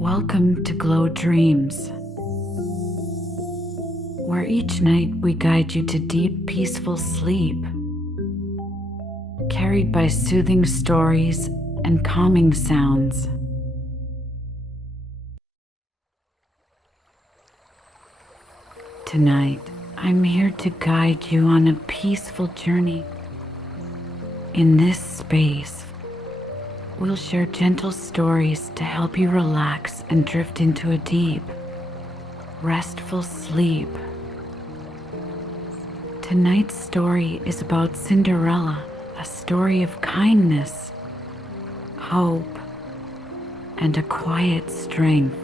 Welcome to Glow Dreams, where each night we guide you to deep, peaceful sleep, carried by soothing stories and calming sounds. Tonight, I'm here to guide you on a peaceful journey. In this space, we'll share gentle stories to help you relax and drift into a deep, restful sleep. Tonight's story is about Cinderella, a story of kindness, hope, and a quiet strength.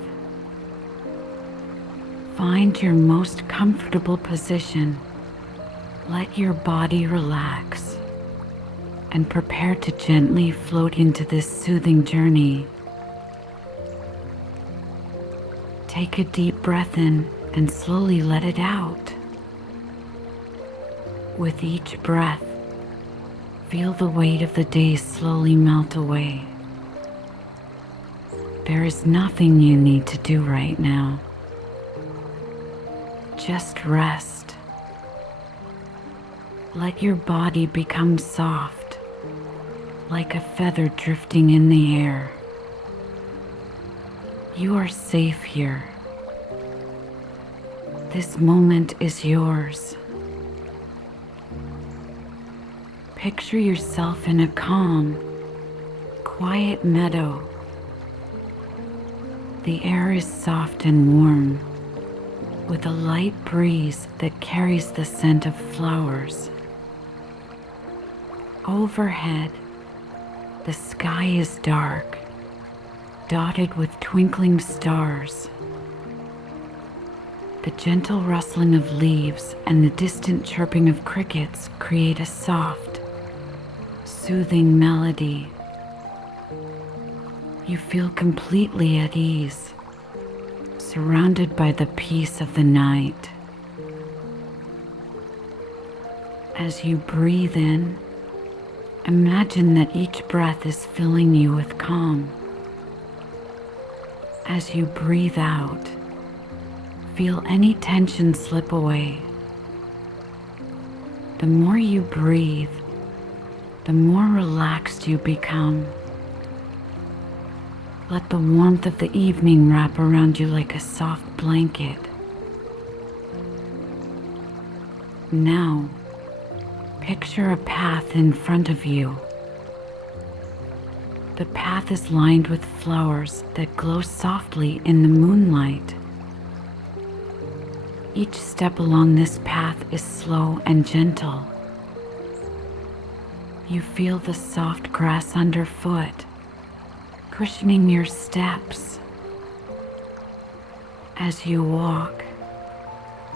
Find your most comfortable position, let your body relax, and prepare to gently float into this soothing journey. Take a deep breath in and slowly let it out. With each breath, feel the weight of the day slowly melt away. There is nothing you need to do right now. Just rest. Let your body become soft, like a feather drifting in the air. You are safe here. This moment is yours. Picture yourself in a calm, quiet meadow. The air is soft and warm, with a light breeze that carries the scent of flowers. Overhead, the sky is dark, dotted with twinkling stars. The gentle rustling of leaves and the distant chirping of crickets create a soft, soothing melody. You feel completely at ease, surrounded by the peace of the night. As you breathe in, imagine that each breath is filling you with calm. As you breathe out, feel any tension slip away. The more you breathe, the more relaxed you become. Let the warmth of the evening wrap around you like a soft blanket. Now, picture a path in front of you. The path is lined with flowers that glow softly in the moonlight. Each step along this path is slow and gentle. You feel the soft grass underfoot, cushioning your steps. As you walk,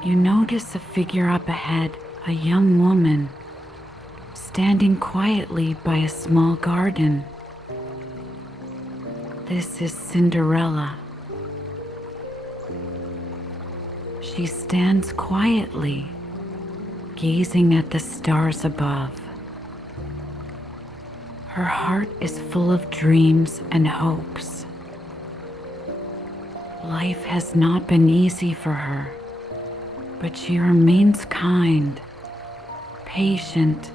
you notice a figure up ahead, a young woman, standing quietly by a small garden. This is Cinderella. She stands quietly, gazing at the stars above. Her heart is full of dreams and hopes. Life has not been easy for her, but she remains kind, patient,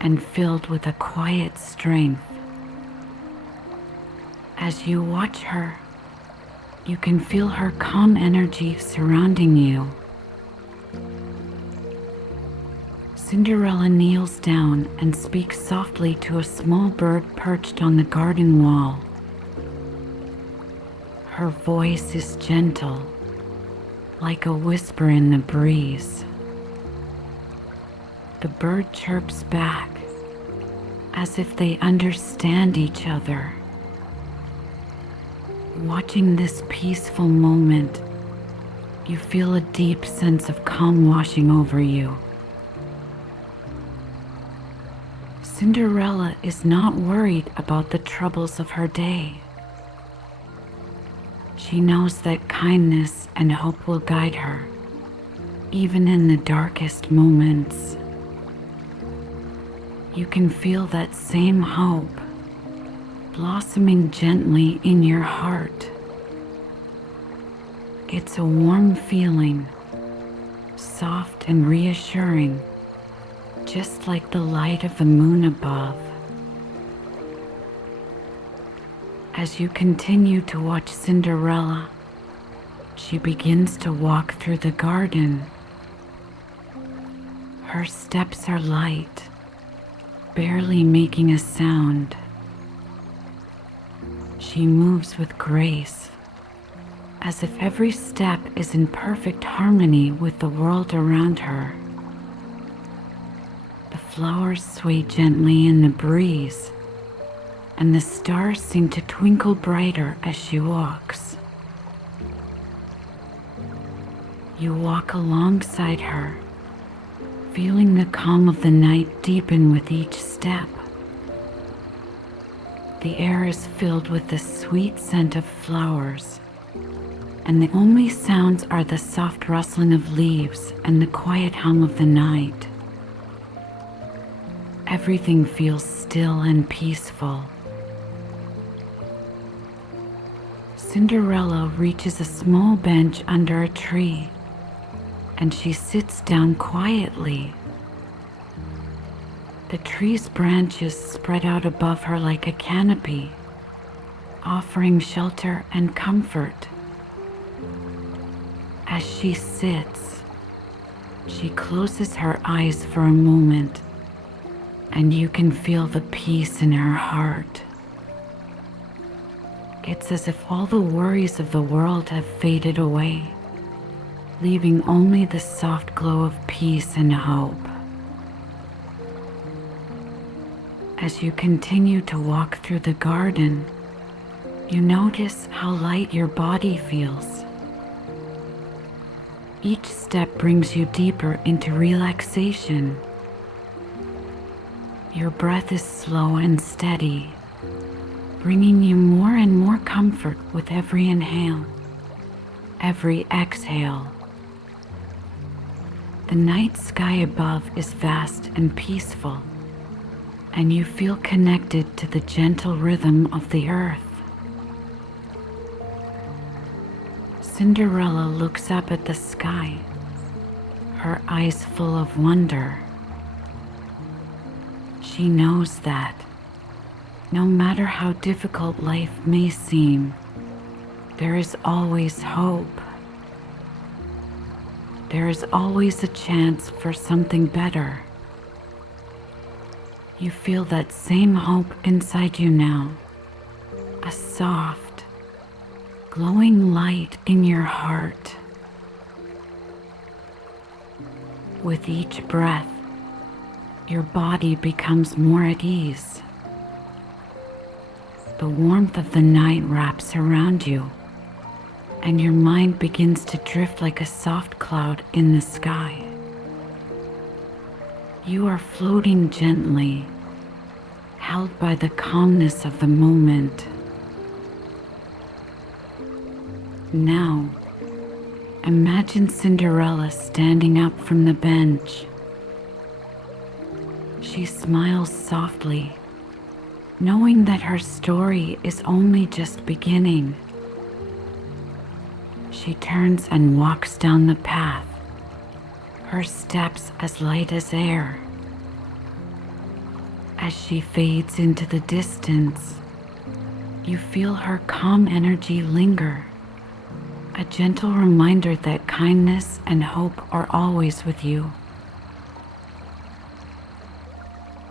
and filled with a quiet strength. As you watch her, you can feel her calm energy surrounding you. Cinderella kneels down and speaks softly to a small bird perched on the garden wall. Her voice is gentle, like a whisper in the breeze. The bird chirps back, as if they understand each other. Watching this peaceful moment, you feel a deep sense of calm washing over you. Cinderella is not worried about the troubles of her day. She knows that kindness and hope will guide her, even in the darkest moments. You can feel that same hope blossoming gently in your heart. It's a warm feeling, soft and reassuring, just like the light of the moon above. As you continue to watch Cinderella, she begins to walk through the garden. Her steps are light, barely making a sound. She moves with grace, as if every step is in perfect harmony with the world around her. The flowers sway gently in the breeze, and the stars seem to twinkle brighter as she walks. You walk alongside her, feeling the calm of the night deepen with each step. The air is filled with the sweet scent of flowers, and the only sounds are the soft rustling of leaves and the quiet hum of the night. Everything feels still and peaceful. Cinderella reaches a small bench under a tree, and she sits down quietly. The tree's branches spread out above her like a canopy, offering shelter and comfort. As she sits, she closes her eyes for a moment, and you can feel the peace in her heart. It's as if all the worries of the world have faded away, leaving only the soft glow of peace and hope. As you continue to walk through the garden, you notice how light your body feels. Each step brings you deeper into relaxation. Your breath is slow and steady, bringing you more and more comfort with every inhale, every exhale. The night sky above is vast and peaceful, and you feel connected to the gentle rhythm of the earth. Cinderella looks up at the sky, her eyes full of wonder. She knows that no matter how difficult life may seem, there is always hope. There is always a chance for something better. You feel that same hope inside you now, a soft, glowing light in your heart. With each breath, your body becomes more at ease. The warmth of the night wraps around you, and your mind begins to drift like a soft cloud in the sky. You are floating gently, held by the calmness of the moment. Now, imagine Cinderella standing up from the bench. She smiles softly, knowing that her story is only just beginning. She turns and walks down the path, her steps as light as air. As she fades into the distance, you feel her calm energy linger, a gentle reminder that kindness and hope are always with you.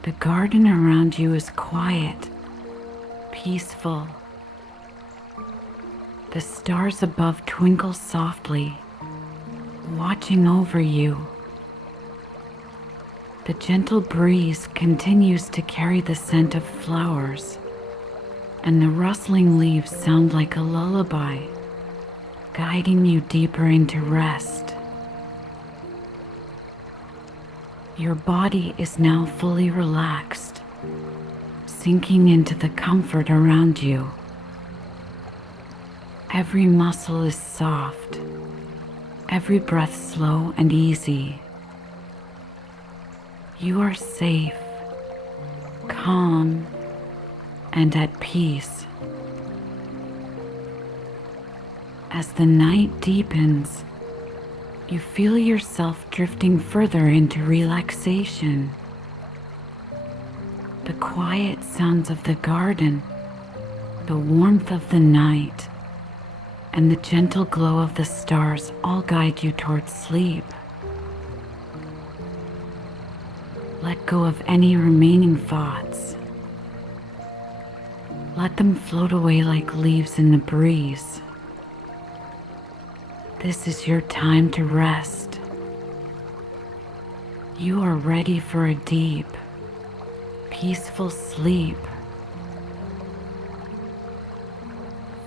The garden around you is quiet, peaceful. The stars above twinkle softly, watching over you. The gentle breeze continues to carry the scent of flowers, and the rustling leaves sound like a lullaby, guiding you deeper into rest. Your body is now fully relaxed, sinking into the comfort around you. Every muscle is soft, every breath slow and easy. You are safe, calm, and at peace. As the night deepens, you feel yourself drifting further into relaxation. The quiet sounds of the garden, the warmth of the night, and the gentle glow of the stars all guide you towards sleep. Let go of any remaining thoughts. Let them float away like leaves in the breeze. This is your time to rest. You are ready for a deep, peaceful sleep.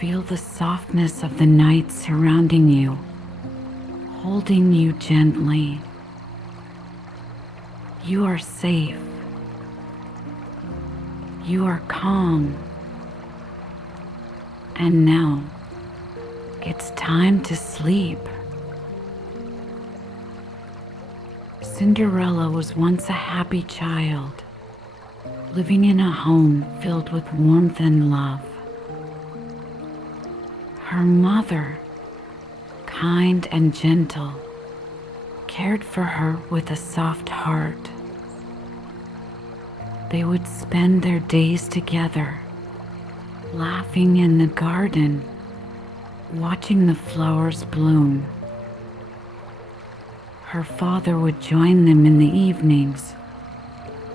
Feel the softness of the night surrounding you, holding you gently. You are safe. You are calm. And now, it's time to sleep. Cinderella was once a happy child, living in a home filled with warmth and love. Her mother, kind and gentle, cared for her with a soft heart. They would spend their days together, laughing in the garden, watching the flowers bloom. Her father would join them in the evenings,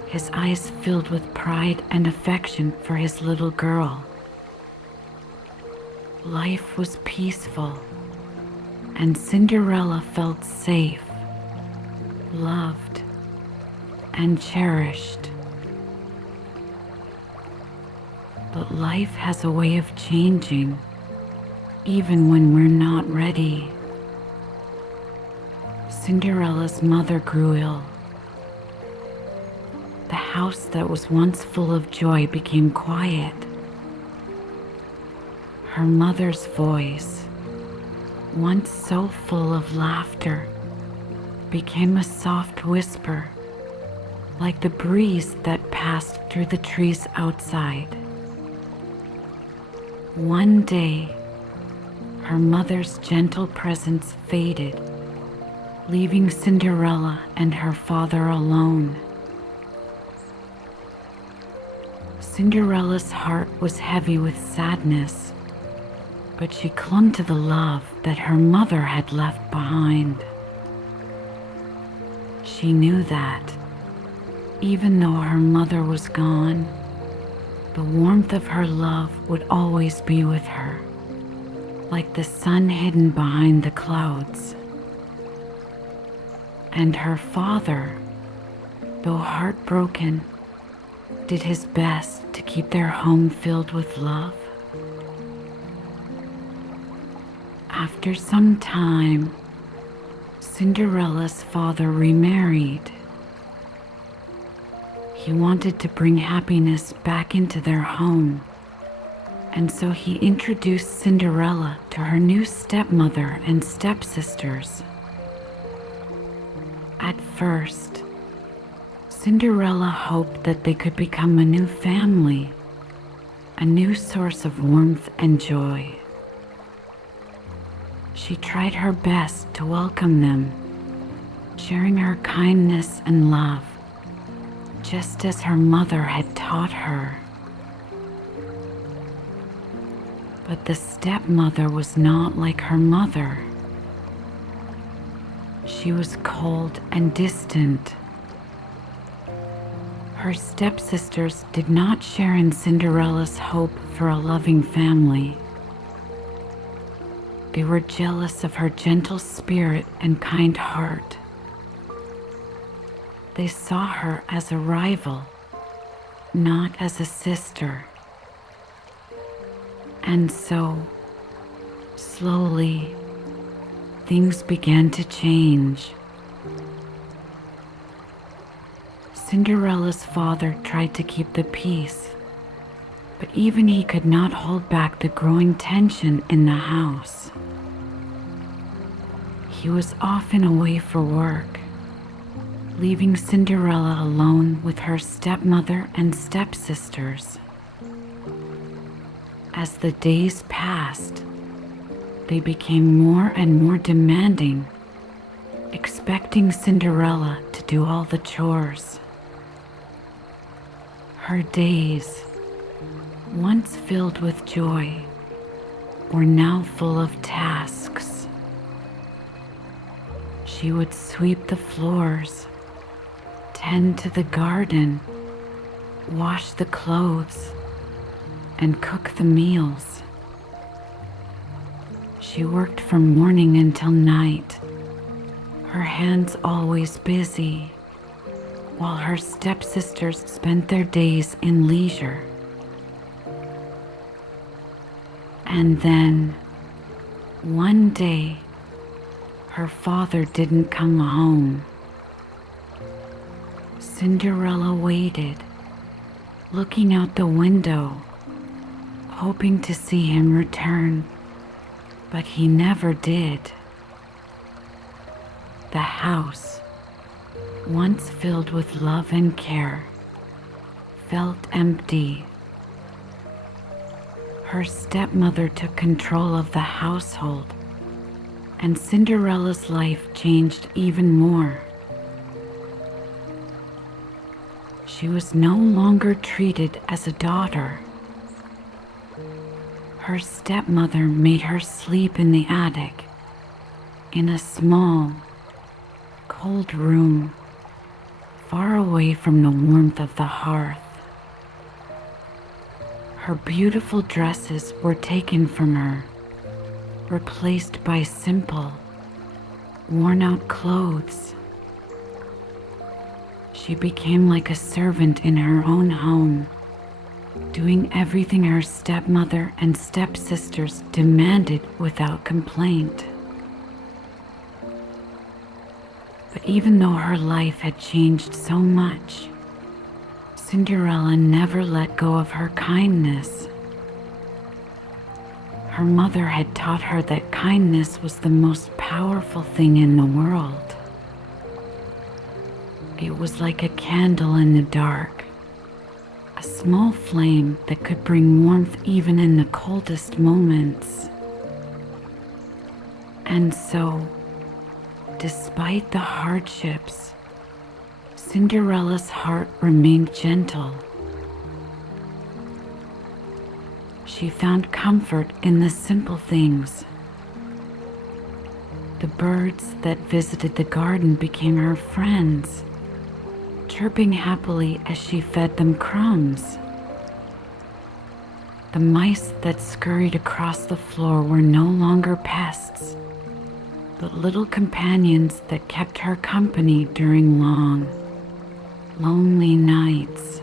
his eyes filled with pride and affection for his little girl. Life was peaceful, and Cinderella felt safe, loved, and cherished. But life has a way of changing, even when we're not ready. Cinderella's mother grew ill. The house that was once full of joy became quiet. Her mother's voice, once so full of laughter, became a soft whisper, like the breeze that passed through the trees outside. One day, her mother's gentle presence faded, leaving Cinderella and her father alone. Cinderella's heart was heavy with sadness, but she clung to the love that her mother had left behind. She knew that, even though her mother was gone, the warmth of her love would always be with her, like the sun hidden behind the clouds. And her father, though heartbroken, did his best to keep their home filled with love. After some time, Cinderella's father remarried. He wanted to bring happiness back into their home, and so he introduced Cinderella to her new stepmother and stepsisters. At first, Cinderella hoped that they could become a new family, a new source of warmth and joy. She tried her best to welcome them, sharing her kindness and love, just as her mother had taught her. But the stepmother was not like her mother. She was cold and distant. Her stepsisters did not share in Cinderella's hope for a loving family. They were jealous of her gentle spirit and kind heart. They saw her as a rival, not as a sister. And so, slowly, things began to change. Cinderella's father tried to keep the peace, but even he could not hold back the growing tension in the house. He was often away for work, leaving Cinderella alone with her stepmother and stepsisters. As the days passed, they became more and more demanding, expecting Cinderella to do all the chores. Her days, once filled with joy, were now full of tasks. She would sweep the floors, tend to the garden, wash the clothes, and cook the meals. She worked from morning until night, her hands always busy, while her stepsisters spent their days in leisure. And then, one day, her father didn't come home. Cinderella waited, looking out the window, hoping to see him return, but he never did. The house, once filled with love and care, felt empty. Her stepmother took control of the household, and Cinderella's life changed even more. She was no longer treated as a daughter. Her stepmother made her sleep in the attic, in a small, cold room, far away from the warmth of the hearth. Her beautiful dresses were taken from her, replaced by simple, worn-out clothes. She became like a servant in her own home, doing everything her stepmother and stepsisters demanded without complaint. But even though her life had changed so much, Cinderella never let go of her kindness. Her mother had taught her that kindness was the most powerful thing in the world. It was like a candle in the dark, a small flame that could bring warmth even in the coldest moments. And so, despite the hardships, Cinderella's heart remained gentle. She found comfort in the simple things. The birds that visited the garden became her friends, chirping happily as she fed them crumbs. The mice that scurried across the floor were no longer pests, but little companions that kept her company during long, lonely nights.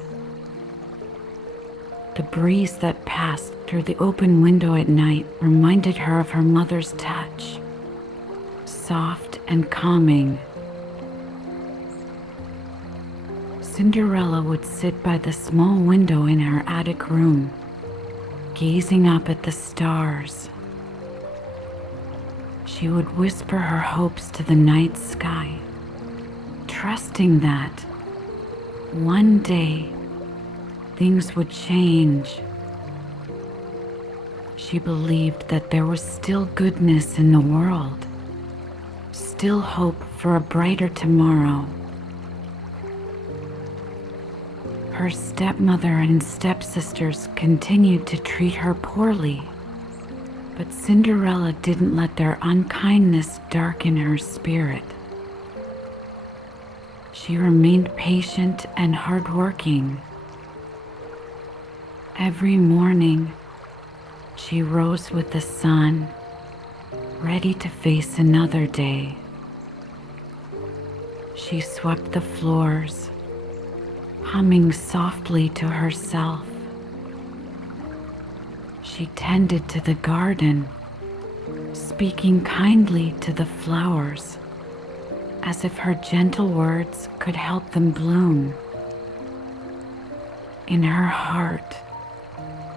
The breeze that passed through the open window at night reminded her of her mother's touch, soft and calming. Cinderella would sit by the small window in her attic room, gazing up at the stars. She would whisper her hopes to the night sky, trusting that one day things would change. She believed that there was still goodness in the world, still hope for a brighter tomorrow. Her stepmother and stepsisters continued to treat her poorly, but Cinderella didn't let their unkindness darken her spirit. She remained patient and hardworking. Every morning, she rose with the sun, ready to face another day. She swept the floors, humming softly to herself. She tended to the garden, speaking kindly to the flowers, as if her gentle words could help them bloom. In her heart,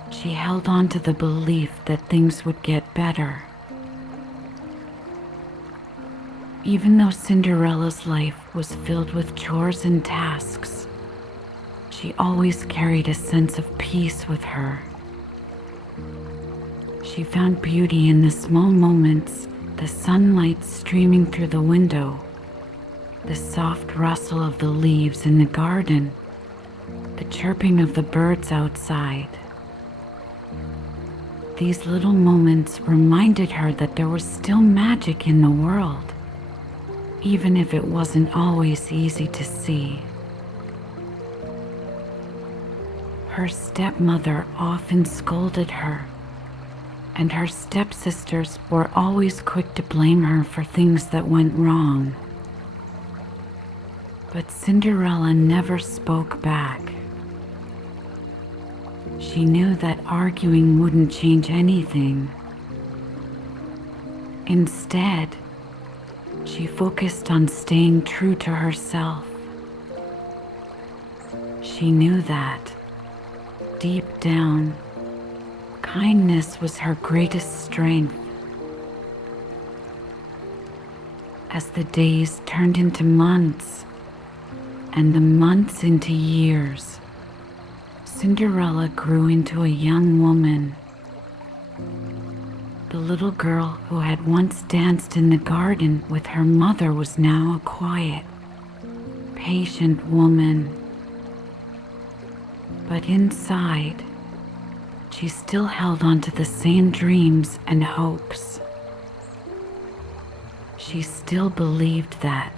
she held on to the belief that things would get better. Even though Cinderella's life was filled with chores and tasks, she always carried a sense of peace with her. She found beauty in the small moments, the sunlight streaming through the window, the soft rustle of the leaves in the garden, the chirping of the birds outside. These little moments reminded her that there was still magic in the world, even if it wasn't always easy to see. Her stepmother often scolded her, and her stepsisters were always quick to blame her for things that went wrong. But Cinderella never spoke back. She knew that arguing wouldn't change anything. Instead, she focused on staying true to herself. She knew that, deep down, kindness was her greatest strength. As the days turned into months, and the months into years, Cinderella grew into a young woman. The little girl who had once danced in the garden with her mother was now a quiet, patient woman. But inside, she still held on to the same dreams and hopes. She still believed that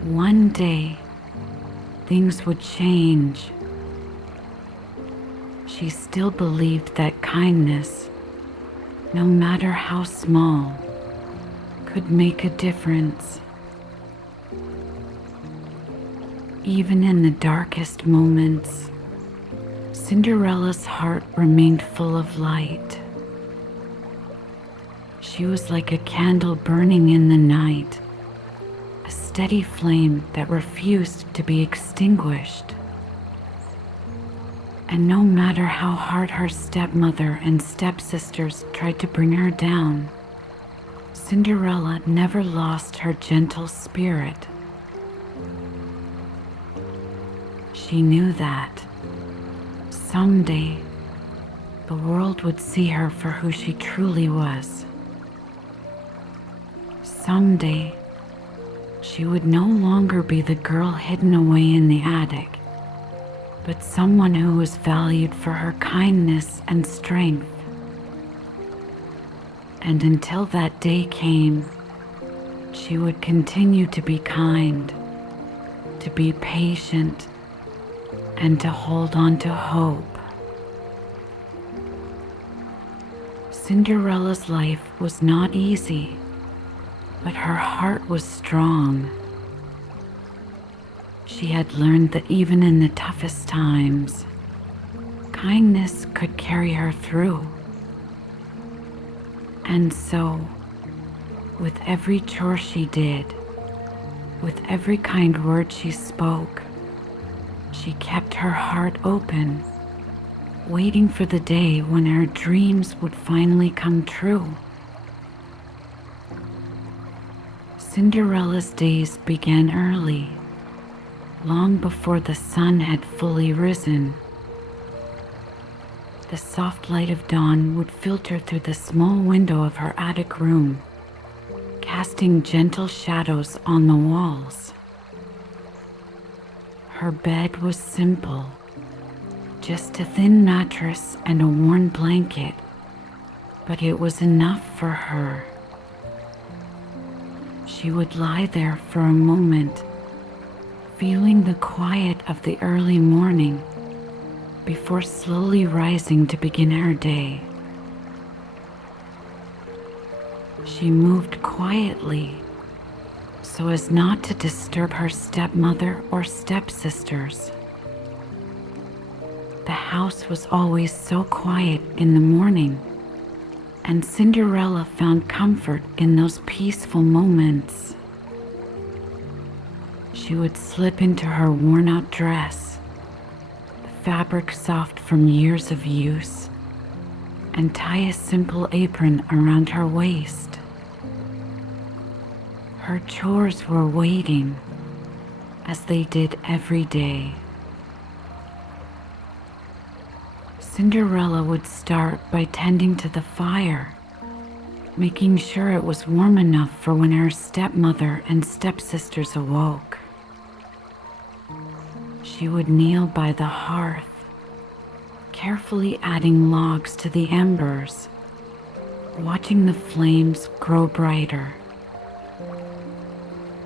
one day things would change. She still believed that kindness, no matter how small, could make a difference. Even in the darkest moments, Cinderella's heart remained full of light. She was like a candle burning in the night, a steady flame that refused to be extinguished. And no matter how hard her stepmother and stepsisters tried to bring her down, Cinderella never lost her gentle spirit. She knew that someday the world would see her for who she truly was. Someday she would no longer be the girl hidden away in the attic, but someone who was valued for her kindness and strength. And until that day came, she would continue to be kind, to be patient, and to hold on to hope. Cinderella's life was not easy, but her heart was strong. She had learned that even in the toughest times, kindness could carry her through. And so, with every chore she did, with every kind word she spoke, she kept her heart open, waiting for the day when her dreams would finally come true. Cinderella's days began early, long before the sun had fully risen. The soft light of dawn would filter through the small window of her attic room, casting gentle shadows on the walls. Her bed was simple, just a thin mattress and a worn blanket, but it was enough for her. She would lie there for a moment, feeling the quiet of the early morning before slowly rising to begin her day. She moved quietly so as not to disturb her stepmother or stepsisters. The house was always so quiet in the morning, and Cinderella found comfort in those peaceful moments. She would slip into her worn-out dress, the fabric soft from years of use, and tie a simple apron around her waist. Her chores were waiting, as they did every day. Cinderella would start by tending to the fire, making sure it was warm enough for when her stepmother and stepsisters awoke. She would kneel by the hearth, carefully adding logs to the embers, watching the flames grow brighter.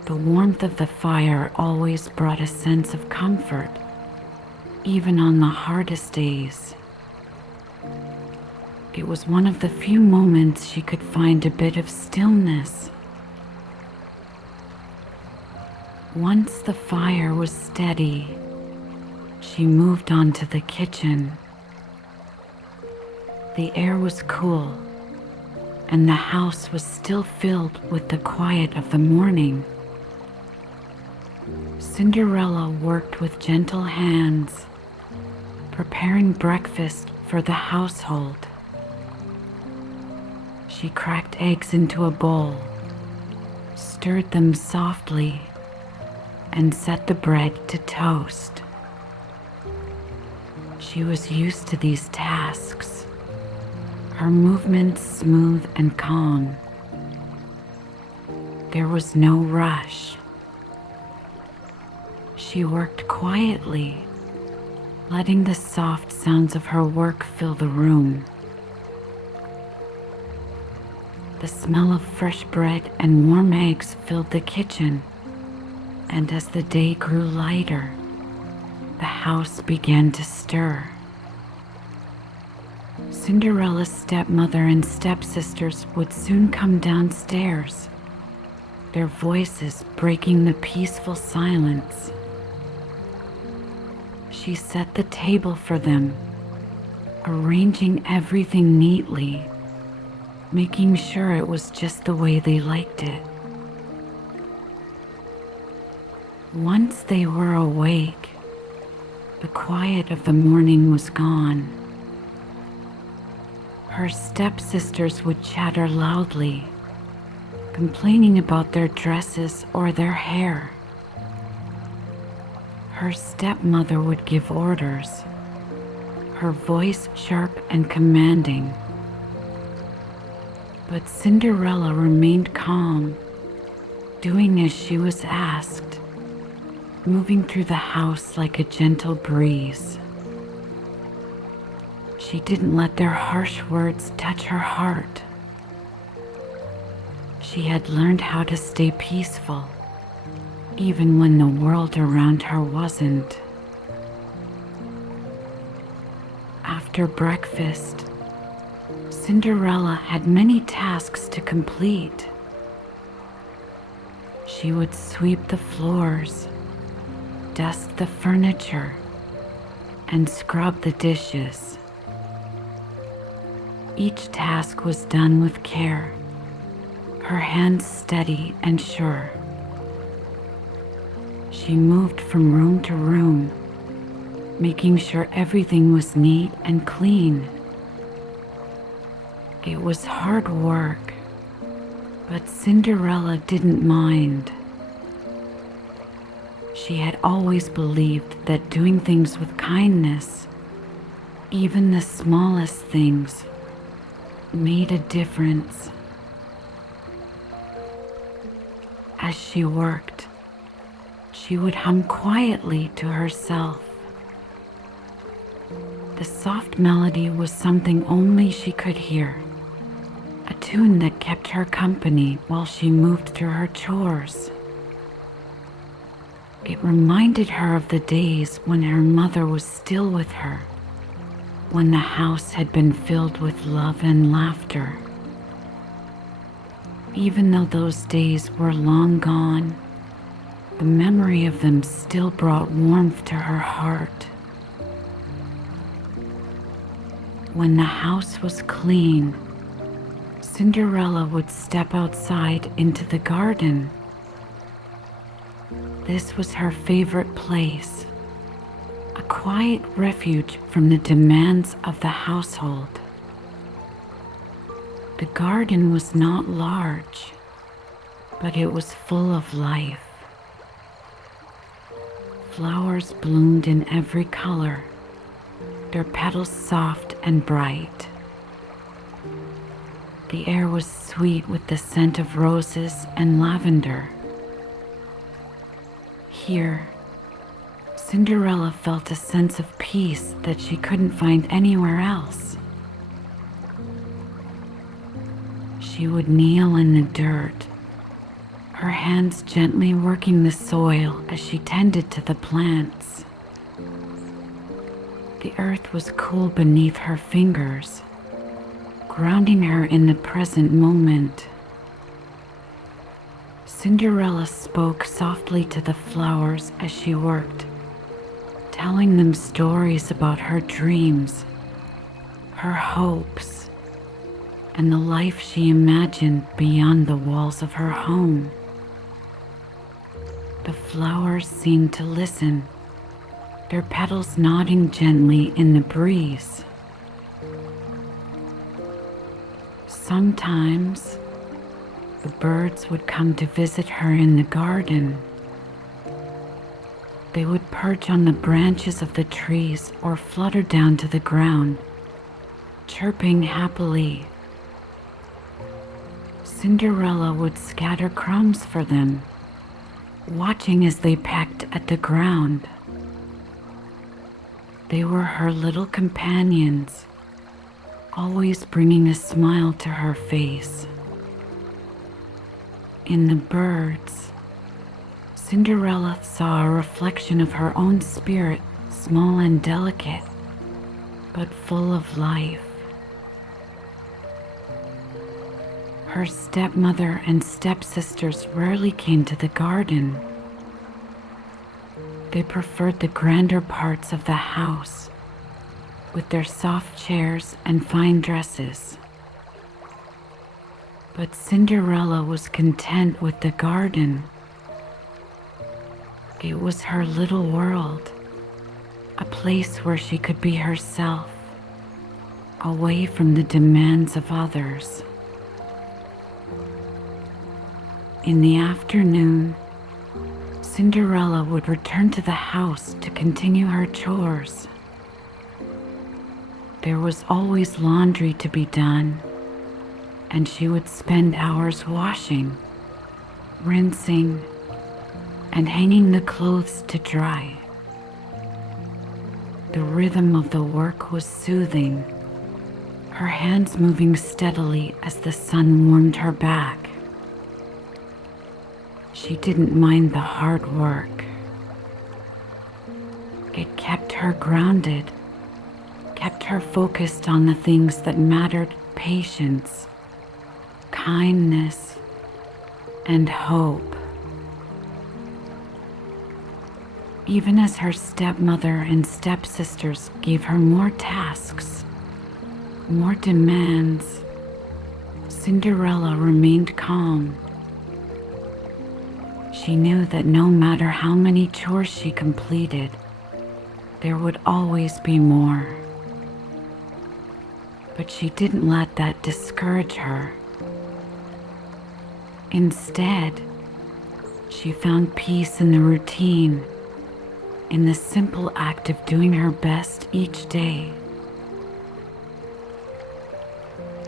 The warmth of the fire always brought a sense of comfort, even on the hardest days. It was one of the few moments she could find a bit of stillness. Once the fire was steady, she moved on to the kitchen. The air was cool, and the house was still filled with the quiet of the morning. Cinderella worked with gentle hands, preparing breakfast for the household. She cracked eggs into a bowl, stirred them softly, and set the bread to toast. She was used to these tasks, her movements smooth and calm. There was no rush. She worked quietly, letting the soft sounds of her work fill the room. The smell of fresh bread and warm eggs filled the kitchen, and as the day grew lighter, the house began to stir. Cinderella's stepmother and stepsisters would soon come downstairs, their voices breaking the peaceful silence. She set the table for them, arranging everything neatly, making sure it was just the way they liked it. Once they were awake, the quiet of the morning was gone. Her stepsisters would chatter loudly, complaining about their dresses or their hair. Her stepmother would give orders, her voice sharp and commanding. But Cinderella remained calm, doing as she was asked, moving through the house like a gentle breeze. She didn't let their harsh words touch her heart. She had learned how to stay peaceful, even when the world around her wasn't. After breakfast, Cinderella had many tasks to complete. She would sweep the floors, dust the furniture, and scrub the dishes. Each task was done with care, her hands steady and sure. She moved from room to room, making sure everything was neat and clean. It was hard work, but Cinderella didn't mind. She had always believed that doing things with kindness, even the smallest things, made a difference. As she worked, she would hum quietly to herself. The soft melody was something only she could hear, a tune that kept her company while she moved through her chores. It reminded her of the days when her mother was still with her, when the house had been filled with love and laughter. Even though those days were long gone, the memory of them still brought warmth to her heart. When the house was clean, Cinderella would step outside into the garden. This was her favorite place, a quiet refuge from the demands of the household. The garden was not large, but it was full of life. Flowers bloomed in every color, their petals soft and bright. The air was sweet with the scent of roses and lavender. Here, Cinderella felt a sense of peace that she couldn't find anywhere else. She would kneel in the dirt, her hands gently working the soil as she tended to the plants. The earth was cool beneath her fingers, grounding her in the present moment. Cinderella spoke softly to the flowers as she worked, telling them stories about her dreams, her hopes, and the life she imagined beyond the walls of her home. The flowers seemed to listen, their petals nodding gently in the breeze. Sometimes, the birds would come to visit her in the garden. They would perch on the branches of the trees or flutter down to the ground, chirping happily. Cinderella would scatter crumbs for them, watching as they pecked at the ground. They were her little companions, always bringing a smile to her face. In the birds, Cinderella saw a reflection of her own spirit, small and delicate, but full of life. Her stepmother and stepsisters rarely came to the garden. They preferred the grander parts of the house, with their soft chairs and fine dresses. But Cinderella was content with the garden. It was her little world, a place where she could be herself, away from the demands of others. In the afternoon, Cinderella would return to the house to continue her chores. There was always laundry to be done, and she would spend hours washing, rinsing, and hanging the clothes to dry. The rhythm of the work was soothing, her hands moving steadily as the sun warmed her back. She didn't mind the hard work. It kept her grounded, kept her focused on the things that mattered: patience, kindness, and hope. Even as her stepmother and stepsisters gave her more tasks, more demands, Cinderella remained calm. She knew that no matter how many chores she completed, there would always be more. But she didn't let that discourage her. Instead, she found peace in the routine, in the simple act of doing her best each day.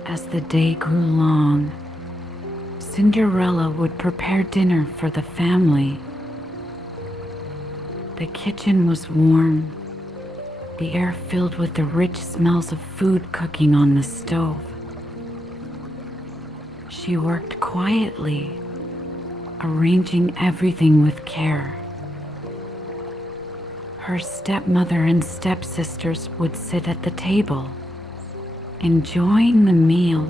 As the day grew long, Cinderella would prepare dinner for the family. The kitchen was warm, the air filled with the rich smells of food cooking on the stove. She worked quietly, arranging everything with care. Her stepmother and stepsisters would sit at the table, enjoying the meal,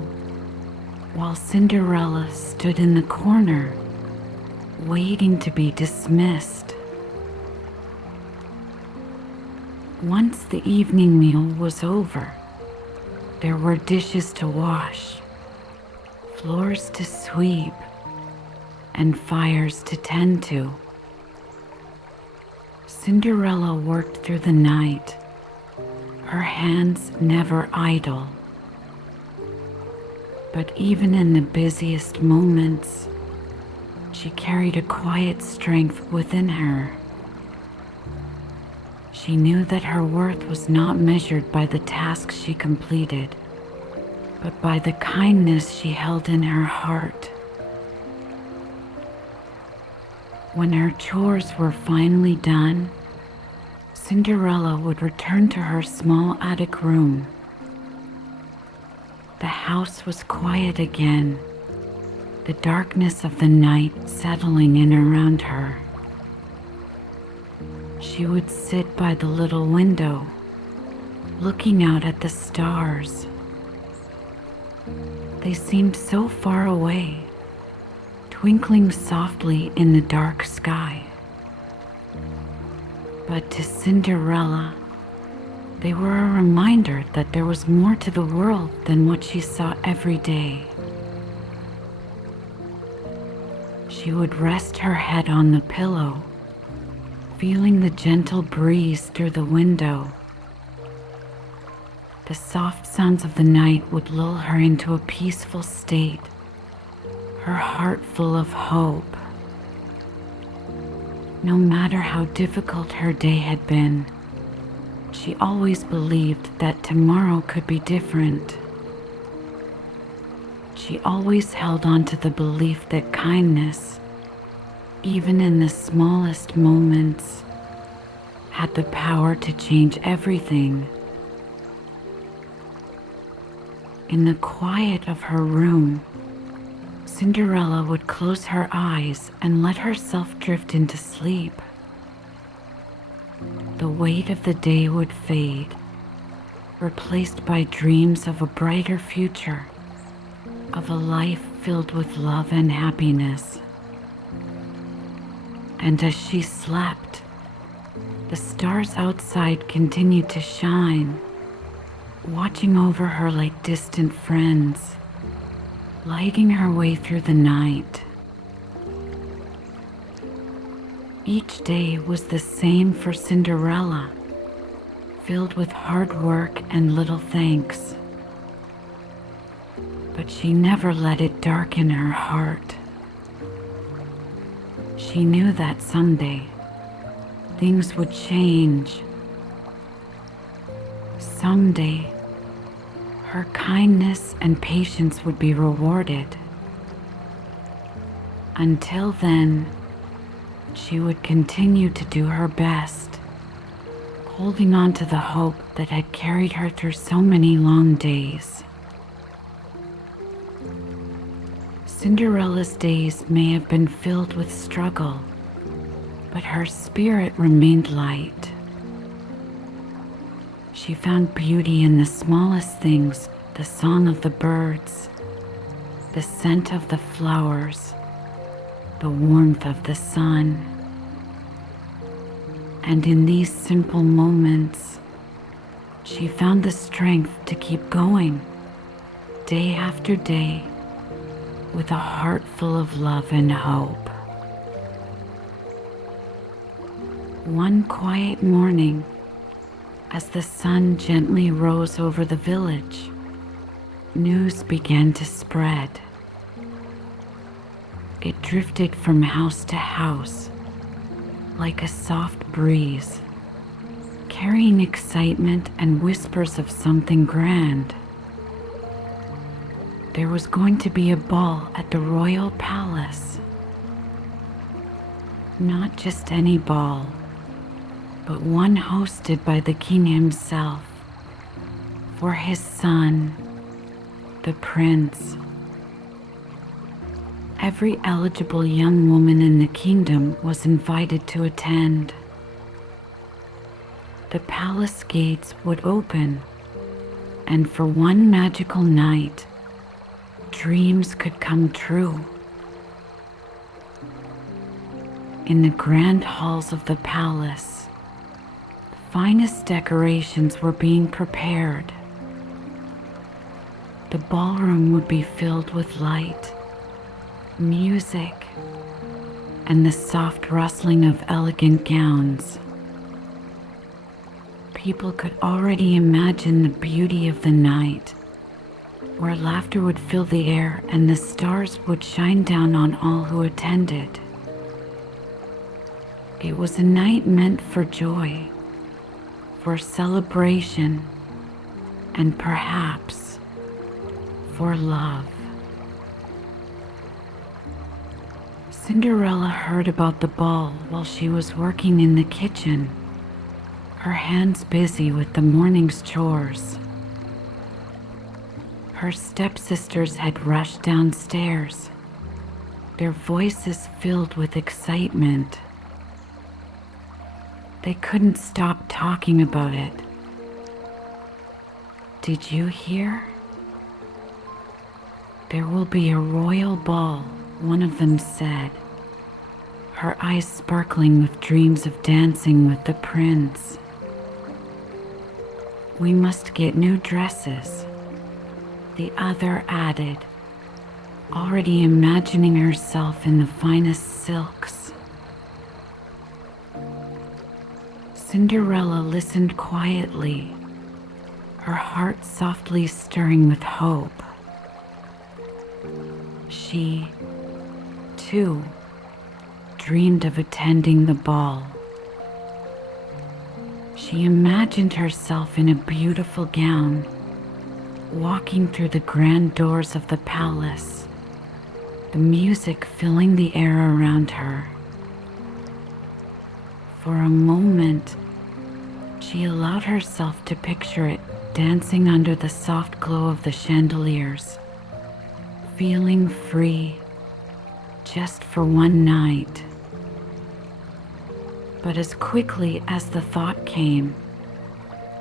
while Cinderella stood in the corner, waiting to be dismissed. Once the evening meal was over, there were dishes to wash, floors to sweep, and fires to tend to. Cinderella worked through the night, her hands never idle. But even in the busiest moments, she carried a quiet strength within her. She knew that her worth was not measured by the tasks she completed, but by the kindness she held in her heart. When her chores were finally done, Cinderella would return to her small attic room. The house was quiet again, the darkness of the night settling in around her. She would sit by the little window, looking out at the stars. They seemed so far away, twinkling softly in the dark sky. But to Cinderella, they were a reminder that there was more to the world than what she saw every day. She would rest her head on the pillow, feeling the gentle breeze through the window. The soft sounds of the night would lull her into a peaceful state, her heart full of hope. No matter how difficult her day had been, she always believed that tomorrow could be different. She always held on to the belief that kindness, even in the smallest moments, had the power to change everything. In the quiet of her room, Cinderella would close her eyes and let herself drift into sleep. The weight of the day would fade, replaced by dreams of a brighter future, of a life filled with love and happiness. And as she slept, the stars outside continued to shine, watching over her like distant friends, lighting her way through the night. Each day was the same for Cinderella, filled with hard work and little thanks. But she never let it darken her heart. She knew that someday things would change. Someday her kindness and patience would be rewarded. Until then, she would continue to do her best, holding on to the hope that had carried her through so many long days. Cinderella's days may have been filled with struggle, but her spirit remained light. She found beauty in the smallest things, the song of the birds, the scent of the flowers, the warmth of the sun. And in these simple moments, she found the strength to keep going, day after day, with a heart full of love and hope. One quiet morning, as the sun gently rose over the village, news began to spread. It drifted from house to house like a soft breeze, carrying excitement and whispers of something grand. There was going to be a ball at the royal palace. Not just any ball, but one hosted by the king himself, for his son, the prince. Every eligible young woman in the kingdom was invited to attend. The palace gates would open, and for one magical night, dreams could come true. In the grand halls of the palace, the finest decorations were being prepared. The ballroom would be filled with light, music, and the soft rustling of elegant gowns. People could already imagine the beauty of the night, where laughter would fill the air and the stars would shine down on all who attended. It was a night meant for joy, for celebration, and perhaps for love. Cinderella heard about the ball while she was working in the kitchen, her hands busy with the morning's chores. Her stepsisters had rushed downstairs, their voices filled with excitement. They couldn't stop talking about it. Did you hear? There will be a royal ball, one of them said, her eyes sparkling with dreams of dancing with the prince. We must get new dresses, the other added, already imagining herself in the finest silks. Cinderella listened quietly, her heart softly stirring with hope. She, too, dreamed of attending the ball. She imagined herself in a beautiful gown, walking through the grand doors of the palace, the music filling the air around her. For a moment, she allowed herself to picture it dancing under the soft glow of the chandeliers, feeling free just for one night. But as quickly as the thought came,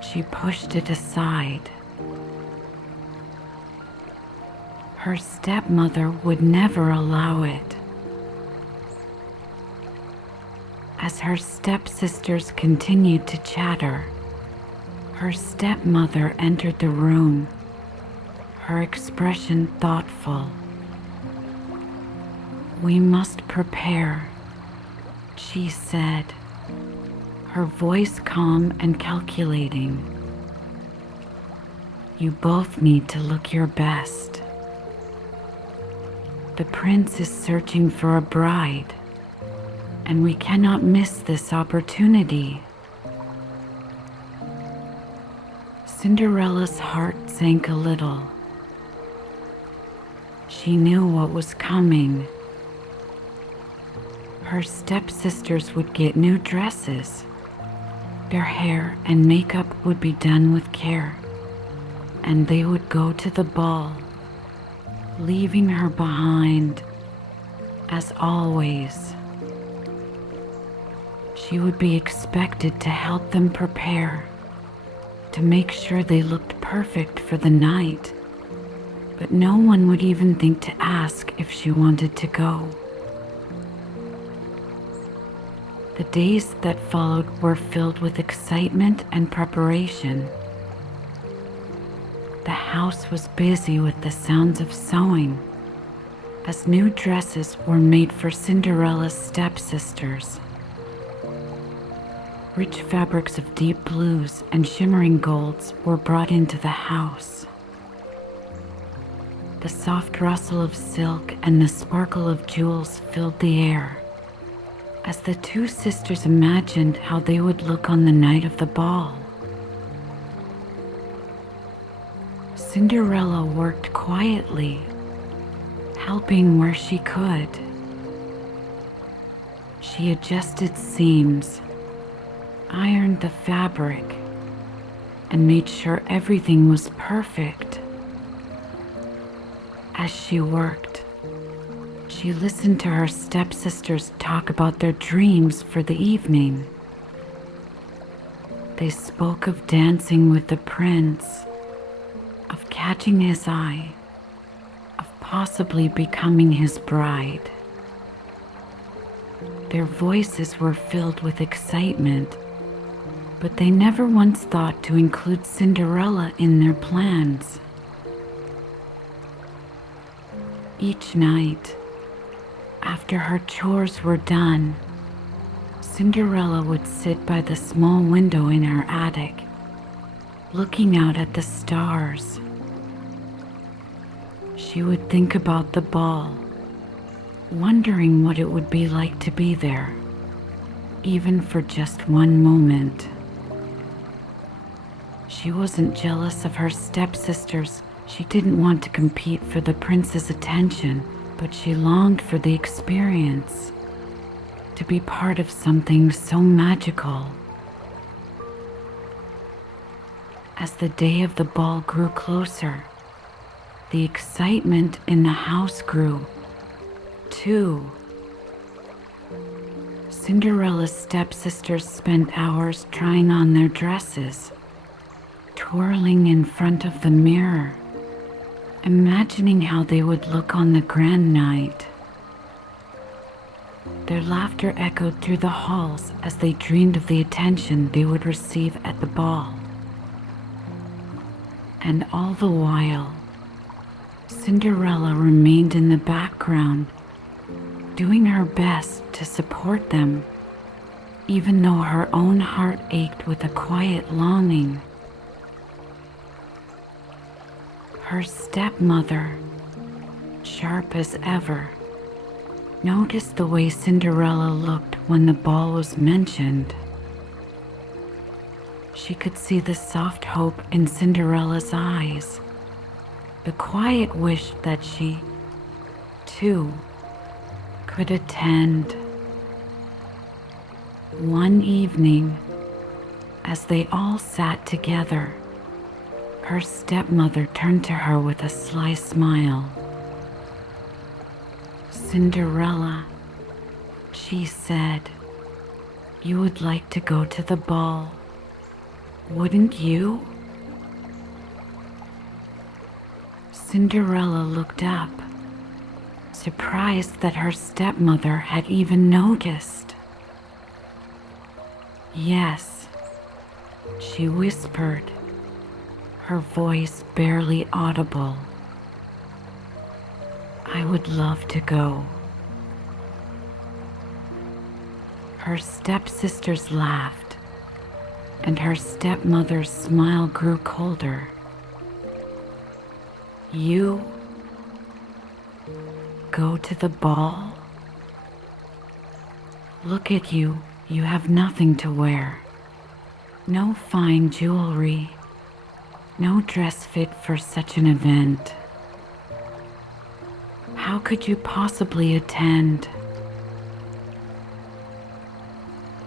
she pushed it aside. Her stepmother would never allow it. As her stepsisters continued to chatter, her stepmother entered the room, her expression thoughtful. "We must prepare," she said, her voice calm and calculating. "You both need to look your best. The prince is searching for a bride, and we cannot miss this opportunity." Cinderella's heart sank a little. She knew what was coming. Her stepsisters would get new dresses. Their hair and makeup would be done with care, and they would go to the ball, leaving her behind, as always. She would be expected to help them prepare, to make sure they looked perfect for the night, but no one would even think to ask if she wanted to go. The days that followed were filled with excitement and preparation. The house was busy with the sounds of sewing, as new dresses were made for Cinderella's stepsisters. Rich fabrics of deep blues and shimmering golds were brought into the house. The soft rustle of silk and the sparkle of jewels filled the air, as the two sisters imagined how they would look on the night of the ball. Cinderella worked quietly, helping where she could. She adjusted seams, ironed the fabric, and made sure everything was perfect. As she worked, she listened to her stepsisters talk about their dreams for the evening. They spoke of dancing with the prince, of catching his eye, of possibly becoming his bride. Their voices were filled with excitement, but they never once thought to include Cinderella in their plans. Each night, after her chores were done, Cinderella would sit by the small window in her attic, looking out at the stars. She would think about the ball, wondering what it would be like to be there, even for just one moment. She wasn't jealous of her stepsisters. She didn't want to compete for the prince's attention, but she longed for the experience, to be part of something so magical. As the day of the ball grew closer, the excitement in the house grew, too. Cinderella's stepsisters spent hours trying on their dresses, twirling in front of the mirror, imagining how they would look on the grand night. Their laughter echoed through the halls as they dreamed of the attention they would receive at the ball. And all the while, Cinderella remained in the background, doing her best to support them, even though her own heart ached with a quiet longing. Her stepmother, sharp as ever, noticed the way Cinderella looked when the ball was mentioned. She could see the soft hope in Cinderella's eyes, the quiet wish that she, too, could attend. One evening, as they all sat together, her stepmother turned to her with a sly smile. "Cinderella," she said, "you would like to go to the ball, wouldn't you?" Cinderella looked up, surprised that her stepmother had even noticed. "Yes," she whispered, her voice barely audible. "I would love to go." Her stepsisters laughed, and her stepmother's smile grew colder. "You go to the ball? Look at you, you have nothing to wear. No fine jewelry, no dress fit for such an event. How could you possibly attend?"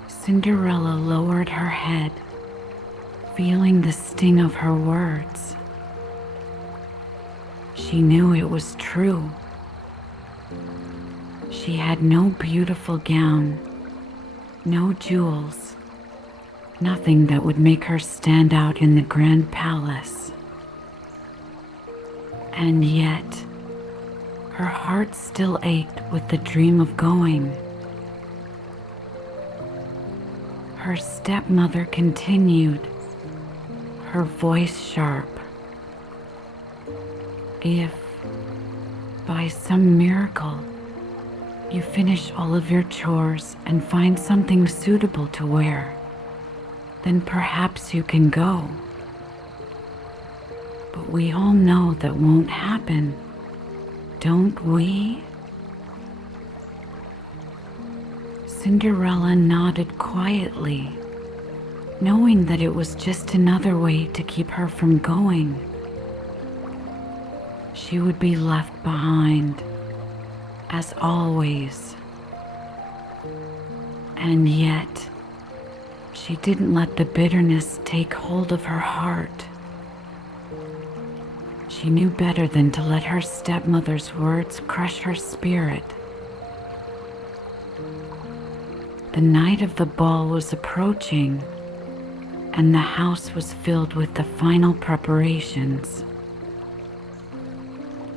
Cinderella lowered her head, feeling the sting of her words. She knew it was true. She had no beautiful gown, no jewels, nothing that would make her stand out in the grand palace. And yet, her heart still ached with the dream of going. Her stepmother continued, her voice sharp. "If, by some miracle, you finish all of your chores and find something suitable to wear, then perhaps you can go. But we all know that won't happen, don't we?" Cinderella nodded quietly, knowing that it was just another way to keep her from going. She would be left behind, as always. And yet, she didn't let the bitterness take hold of her heart. She knew better than to let her stepmother's words crush her spirit. The night of the ball was approaching, and the house was filled with the final preparations.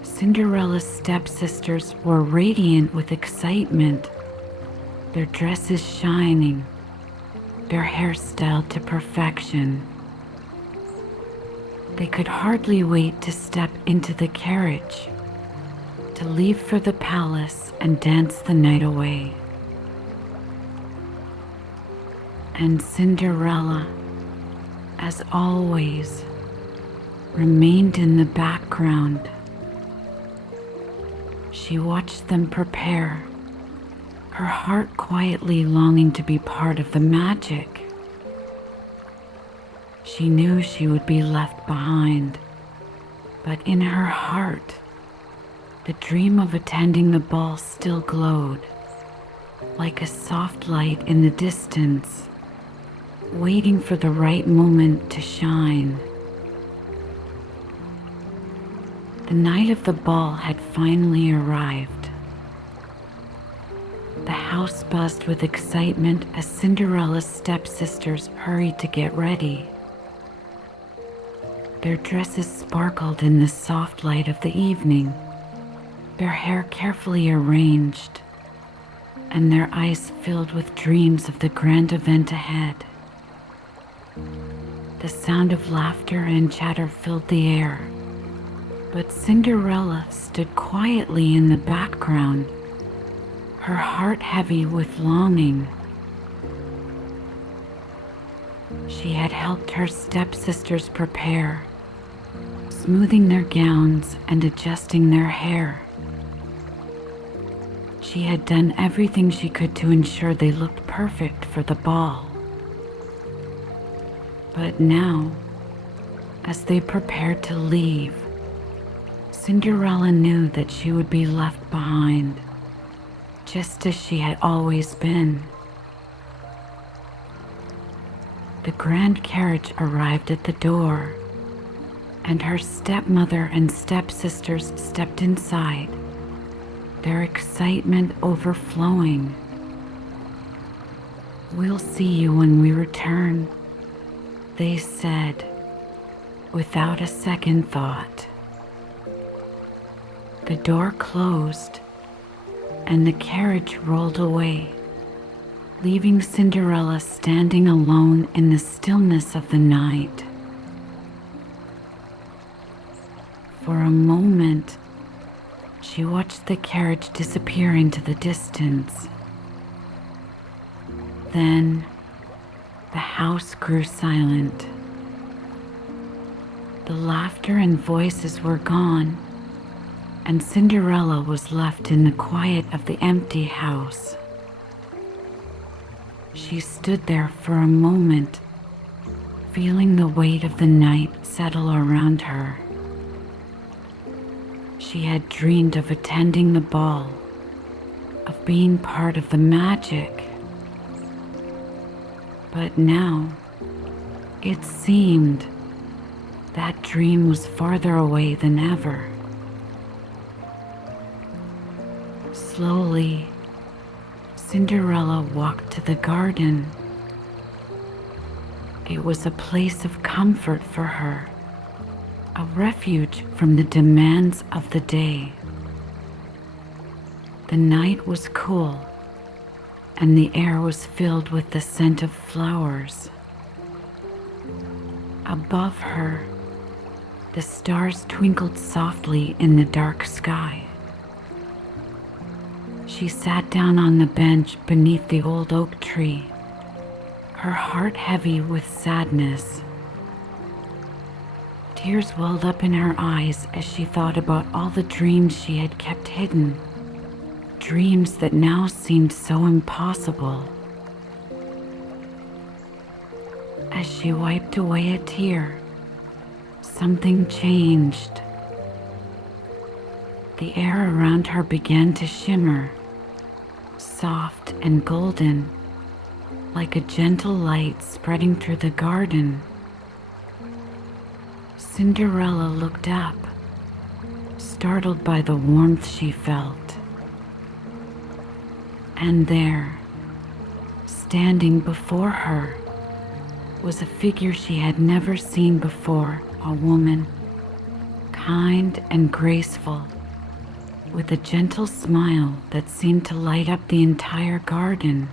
Cinderella's stepsisters were radiant with excitement, their dresses shining, their hair styled to perfection. They could hardly wait to step into the carriage, to leave for the palace and dance the night away. And Cinderella, as always, remained in the background. She watched them prepare, her heart quietly longing to be part of the magic. She knew she would be left behind, but in her heart, the dream of attending the ball still glowed, like a soft light in the distance, waiting for the right moment to shine. The night of the ball had finally arrived. The house buzzed with excitement as Cinderella's stepsisters hurried to get ready. Their dresses sparkled in the soft light of the evening, their hair carefully arranged, and their eyes filled with dreams of the grand event ahead. The sound of laughter and chatter filled the air, but Cinderella stood quietly in the background, her heart heavy with longing. She had helped her stepsisters prepare, smoothing their gowns and adjusting their hair. She had done everything she could to ensure they looked perfect for the ball. But now, as they prepared to leave, Cinderella knew that she would be left behind, just as she had always been. The grand carriage arrived at the door, and her stepmother and stepsisters stepped inside, their excitement overflowing. "We'll see you when we return," they said, without a second thought. The door closed, and the carriage rolled away, leaving Cinderella standing alone in the stillness of the night. For a moment, she watched the carriage disappear into the distance. Then, the house grew silent. The laughter and voices were gone, and Cinderella was left in the quiet of the empty house. She stood there for a moment, feeling the weight of the night settle around her. She had dreamed of attending the ball, of being part of the magic. But now, it seemed that dream was farther away than ever. Slowly, Cinderella walked to the garden. It was a place of comfort for her, a refuge from the demands of the day. The night was cool, and the air was filled with the scent of flowers. Above her, the stars twinkled softly in the dark sky. She sat down on the bench beneath the old oak tree, her heart heavy with sadness. Tears welled up in her eyes as she thought about all the dreams she had kept hidden, dreams that now seemed so impossible. As she wiped away a tear, something changed. The air around her began to shimmer, soft and golden, like a gentle light spreading through the garden. Cinderella looked up, startled by the warmth she felt. And there, standing before her, was a figure she had never seen before, a woman, kind and graceful, with a gentle smile that seemed to light up the entire garden.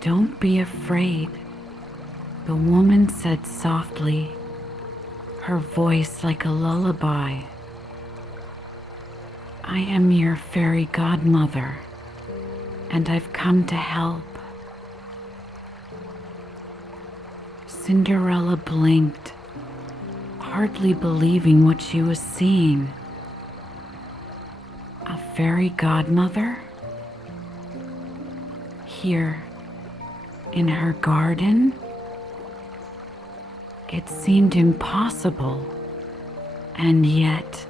"Don't be afraid," the woman said softly, her voice like a lullaby. "I am your fairy godmother, and I've come to help." Cinderella blinked, hardly believing what she was seeing. A fairy godmother? Here, In her garden? It seemed impossible, and yet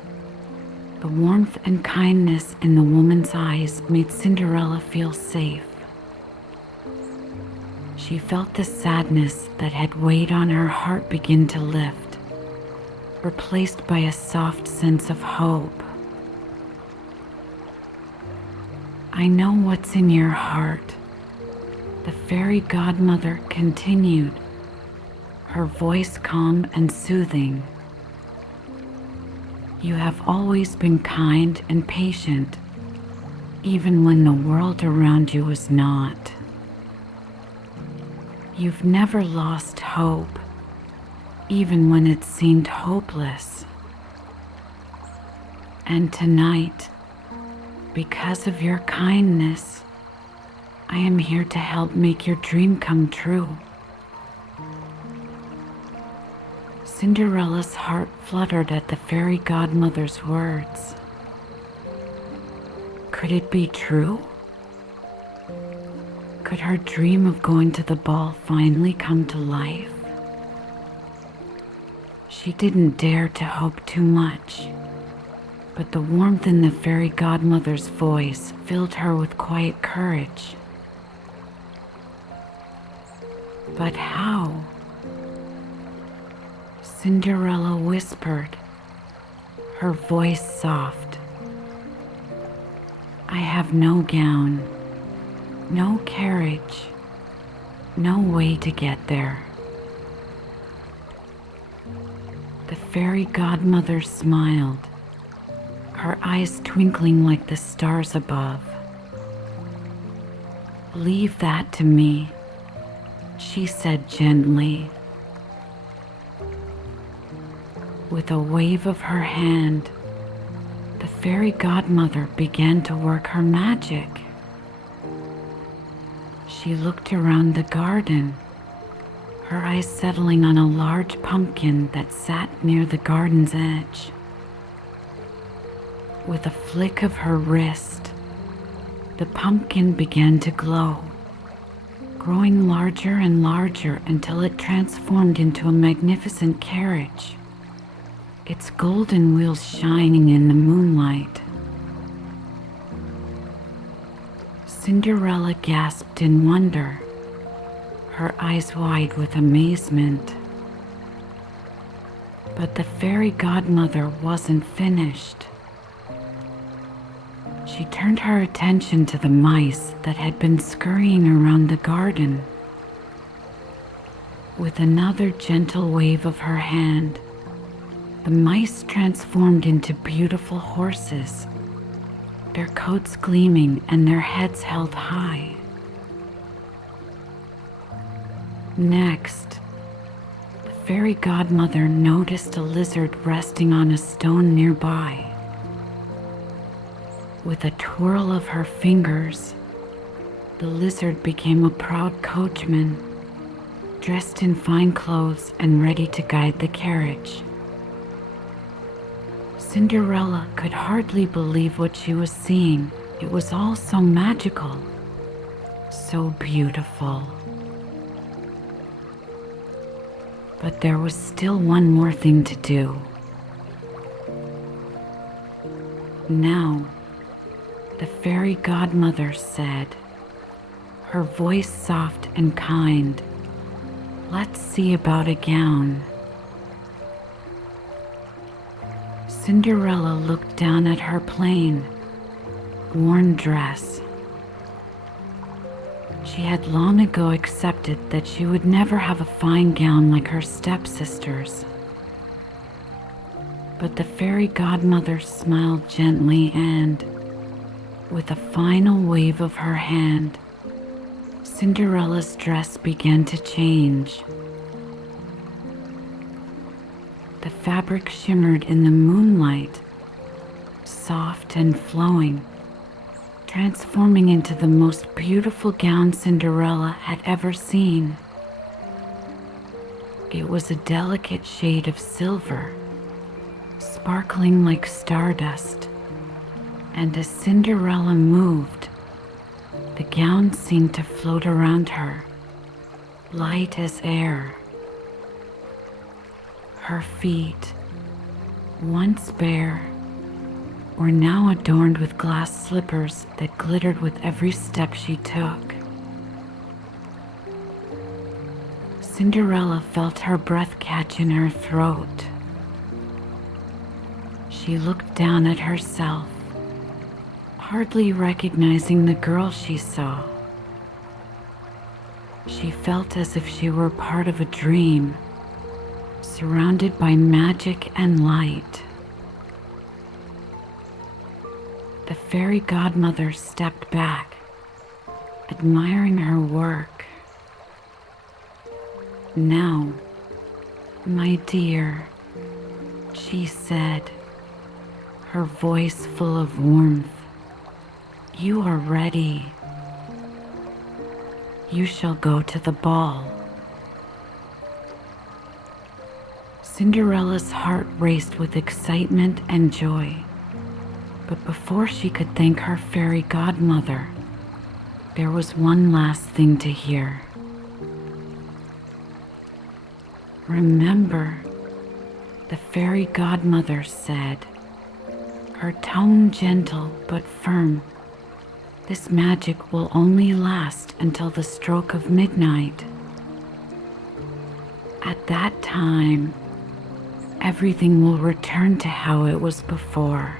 the warmth and kindness in the woman's eyes made Cinderella feel safe. She felt the sadness that had weighed on her heart begin to lift, replaced by a soft sense of hope. "I know what's in your heart," the fairy godmother continued, her voice calm and soothing. "You have always been kind and patient, even when the world around you was not. You've never lost hope, even when it seemed hopeless. And tonight, because of your kindness, I am here to help make your dream come true." Cinderella's heart fluttered at the fairy godmother's words. Could it be true? Could her dream of going to the ball finally come to life? She didn't dare to hope too much, but the warmth in the fairy godmother's voice filled her with quiet courage. "But how?" Cinderella whispered, her voice soft. "I have no gown, no carriage, no way to get there." The fairy godmother smiled, her eyes twinkling like the stars above. "Leave that to me," she said gently. With a wave of her hand, the fairy godmother began to work her magic. She looked around the garden, her eyes settling on a large pumpkin that sat near the garden's edge. With a flick of her wrist, the pumpkin began to glow, growing larger and larger until it transformed into a magnificent carriage, its golden wheels shining in the moonlight. Cinderella gasped in wonder, her eyes wide with amazement. But the fairy godmother wasn't finished. She turned her attention to the mice that had been scurrying around the garden. With another gentle wave of her hand, the mice transformed into beautiful horses, their coats gleaming and their heads held high. Next, the fairy godmother noticed a lizard resting on a stone nearby. With a twirl of her fingers, the lizard became a proud coachman, dressed in fine clothes and ready to guide the carriage. Cinderella could hardly believe what she was seeing. It was all so magical, so beautiful. But there was still one more thing to do. Now, the fairy godmother said, her voice soft and kind, "Let's see about a gown." Cinderella looked down at her plain, worn dress. She had long ago accepted that she would never have a fine gown like her stepsisters. But the fairy godmother smiled gently and, with a final wave of her hand, Cinderella's dress began to change. The fabric shimmered in the moonlight, soft and flowing, transforming into the most beautiful gown Cinderella had ever seen. It was a delicate shade of silver, sparkling like stardust, and as Cinderella moved, the gown seemed to float around her, light as air. Her feet, once bare, were now adorned with glass slippers that glittered with every step she took. Cinderella felt her breath catch in her throat. She looked down at herself, hardly recognizing the girl she saw. She felt as if she were part of a dream, surrounded by magic and light. The fairy godmother stepped back, admiring her work. "Now, my dear," she said, her voice full of warmth, "you are ready. You shall go to the ball." Cinderella's heart raced with excitement and joy, but before she could thank her fairy godmother, there was one last thing to hear. "Remember," the fairy godmother said, her tone gentle but firm, "this magic will only last until the stroke of midnight. At that time, everything will return to how it was before.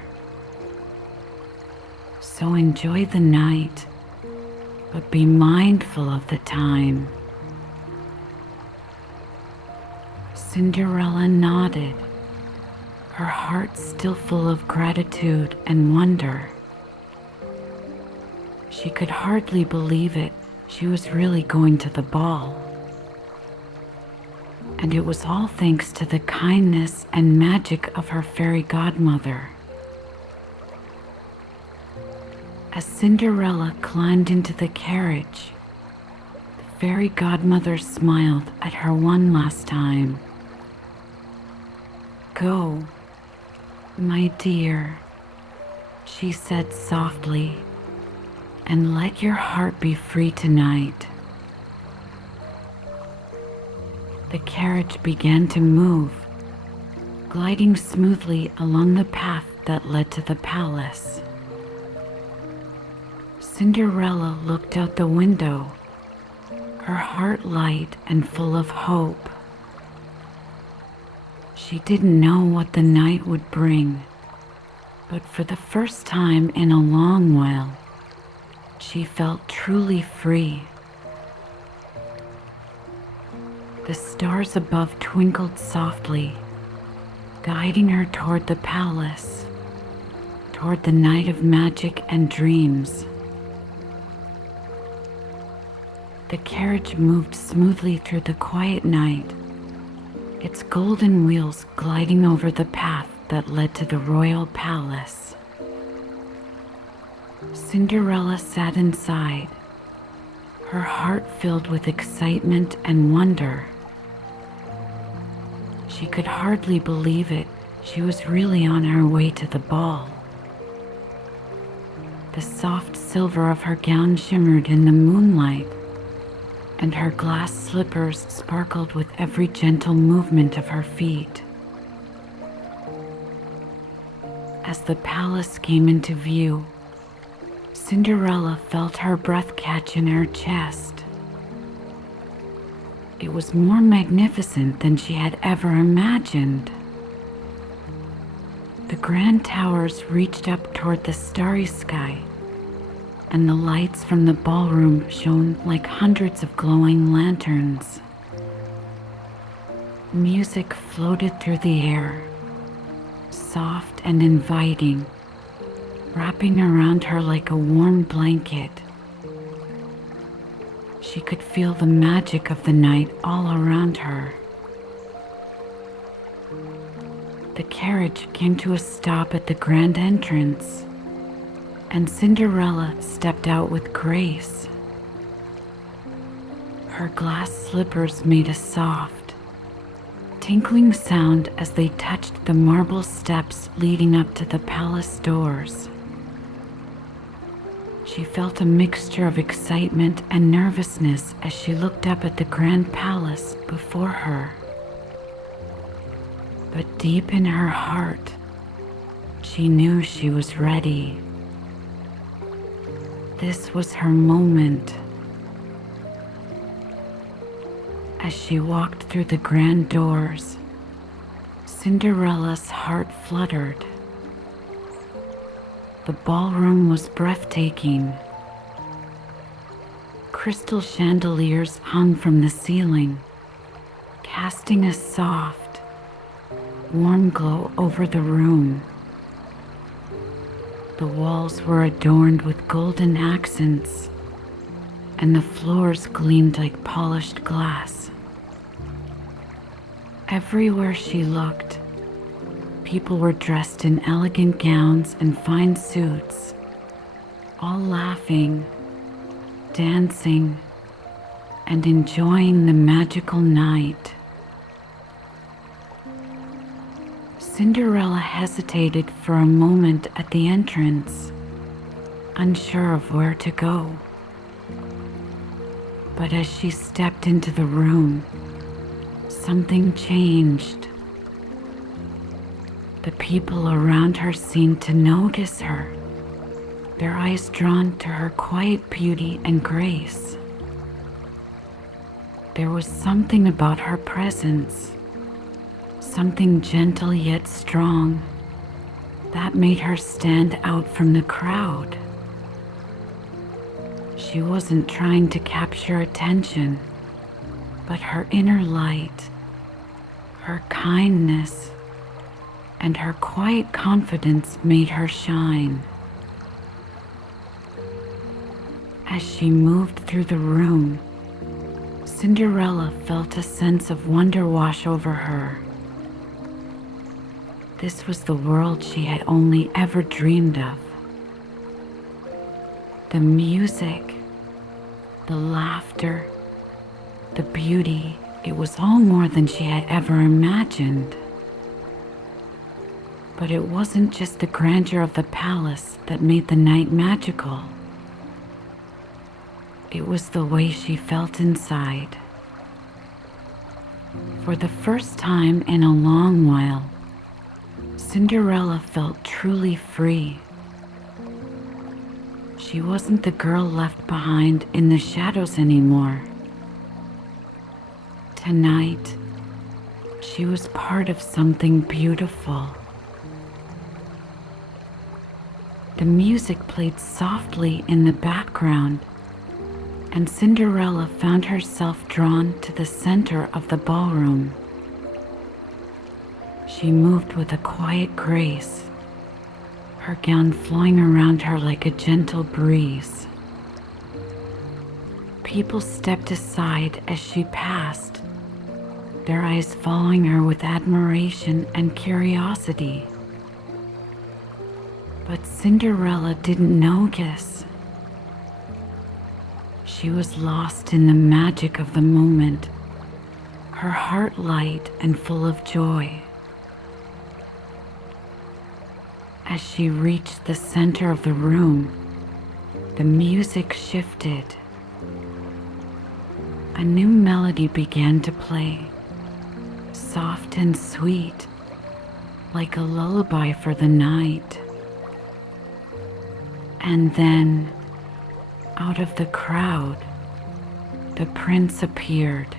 So enjoy the night, but be mindful of the time." Cinderella nodded, her heart still full of gratitude and wonder. She could hardly believe it. She was really going to the ball. And it was all thanks to the kindness and magic of her fairy godmother. As Cinderella climbed into the carriage, the fairy godmother smiled at her one last time. "Go, my dear," she said softly, "and let your heart be free tonight." The carriage began to move, gliding smoothly along the path that led to the palace. Cinderella looked out the window, her heart light and full of hope. She didn't know what the night would bring, but for the first time in a long while, she felt truly free. The stars above twinkled softly, guiding her toward the palace, toward the night of magic and dreams. The carriage moved smoothly through the quiet night, its golden wheels gliding over the path that led to the royal palace. Cinderella sat inside, her heart filled with excitement and wonder. She could hardly believe it. She was really on her way to the ball. The soft silver of her gown shimmered in the moonlight, and her glass slippers sparkled with every gentle movement of her feet. As the palace came into view, Cinderella felt her breath catch in her chest. It was more magnificent than she had ever imagined. The grand towers reached up toward the starry sky, and the lights from the ballroom shone like hundreds of glowing lanterns. Music floated through the air, soft and inviting, wrapping around her like a warm blanket. She could feel the magic of the night all around her. The carriage came to a stop at the grand entrance, and Cinderella stepped out with grace. Her glass slippers made a soft, tinkling sound as they touched the marble steps leading up to the palace doors. She felt a mixture of excitement and nervousness as she looked up at the grand palace before her. But deep in her heart, she knew she was ready. This was her moment. As she walked through the grand doors, Cinderella's heart fluttered. The ballroom was breathtaking. Crystal chandeliers hung from the ceiling, casting a soft, warm glow over the room. The walls were adorned with golden accents, and the floors gleamed like polished glass. Everywhere she looked, people were dressed in elegant gowns and fine suits, all laughing, dancing, and enjoying the magical night. Cinderella hesitated for a moment at the entrance, unsure of where to go. But as she stepped into the room, something changed. The people around her seemed to notice her, their eyes drawn to her quiet beauty and grace. There was something about her presence, something gentle yet strong, that made her stand out from the crowd. She wasn't trying to capture attention, but her inner light, her kindness, and her quiet confidence made her shine. As she moved through the room, Cinderella felt a sense of wonder wash over her. This was the world she had only ever dreamed of. The music, the laughter, the beauty, it was all more than she had ever imagined. But it wasn't just the grandeur of the palace that made the night magical. It was the way she felt inside. For the first time in a long while, Cinderella felt truly free. She wasn't the girl left behind in the shadows anymore. Tonight, she was part of something beautiful. The music played softly in the background, and Cinderella found herself drawn to the center of the ballroom. She moved with a quiet grace, her gown flowing around her like a gentle breeze. People stepped aside as she passed, their eyes following her with admiration and curiosity. But Cinderella didn't notice. She was lost in the magic of the moment, her heart light and full of joy. As she reached the center of the room, the music shifted. A new melody began to play, soft and sweet, like a lullaby for the night. And then, out of the crowd, the prince appeared.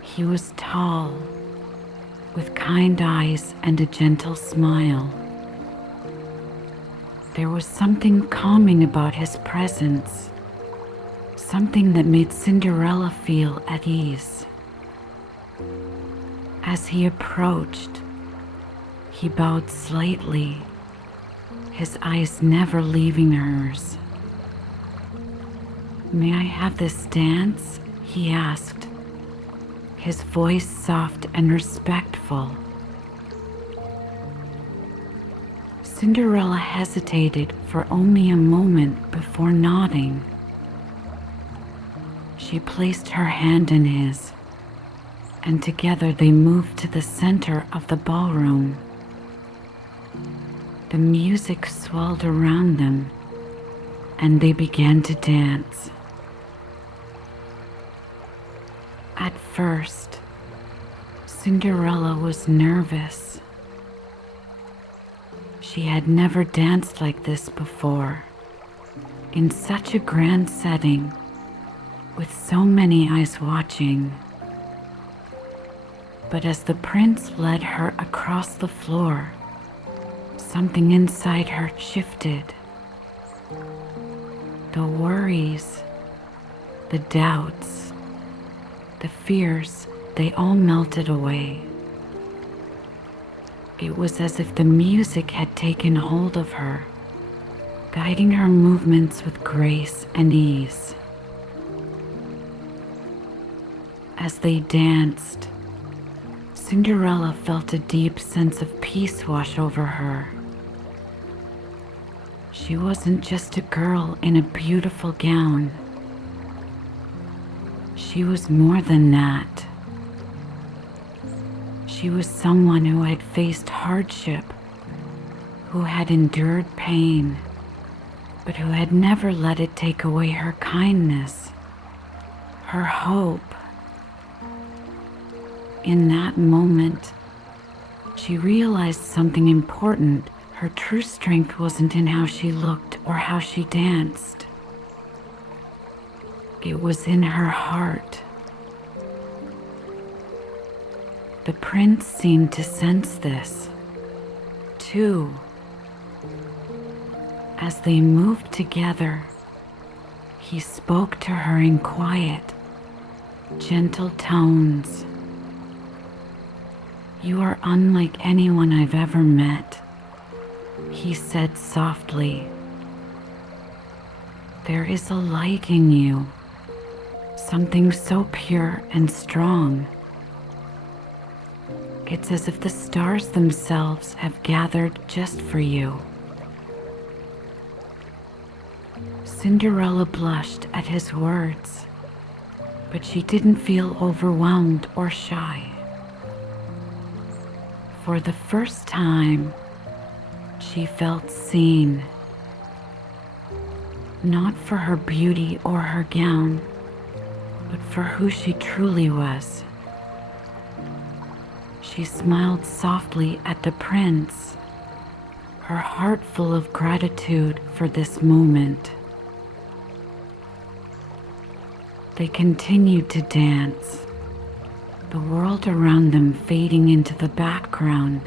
He was tall, with kind eyes and a gentle smile. There was something calming about his presence, something that made Cinderella feel at ease. As he approached, he bowed slightly, his eyes never leaving hers. "May I have this dance?" he asked, his voice soft and respectful. Cinderella hesitated for only a moment before nodding. She placed her hand in his, and together they moved to the center of the ballroom. The music swelled around them, and they began to dance. At first, Cinderella was nervous. She had never danced like this before, in such a grand setting, with so many eyes watching. But as the prince led her across the floor, something inside her shifted. The worries, the doubts, the fears, they all melted away. It was as if the music had taken hold of her, guiding her movements with grace and ease. As they danced, Cinderella felt a deep sense of peace wash over her. She wasn't just a girl in a beautiful gown. She was more than that. She was someone who had faced hardship, who had endured pain, but who had never let it take away her kindness, her hope. In that moment, she realized something important. Her true strength wasn't in how she looked or how she danced. It was in her heart. The prince seemed to sense this, too. As they moved together, he spoke to her in quiet, gentle tones. "You are unlike anyone I've ever met," he said softly. "There is a light in you, something so pure and strong. It's as if the stars themselves have gathered just for you." Cinderella blushed at his words, but she didn't feel overwhelmed or shy. For the first time, she felt seen, not for her beauty or her gown, but for who she truly was. She smiled softly at the prince, her heart full of gratitude for this moment. They continued to dance, the world around them fading into the background.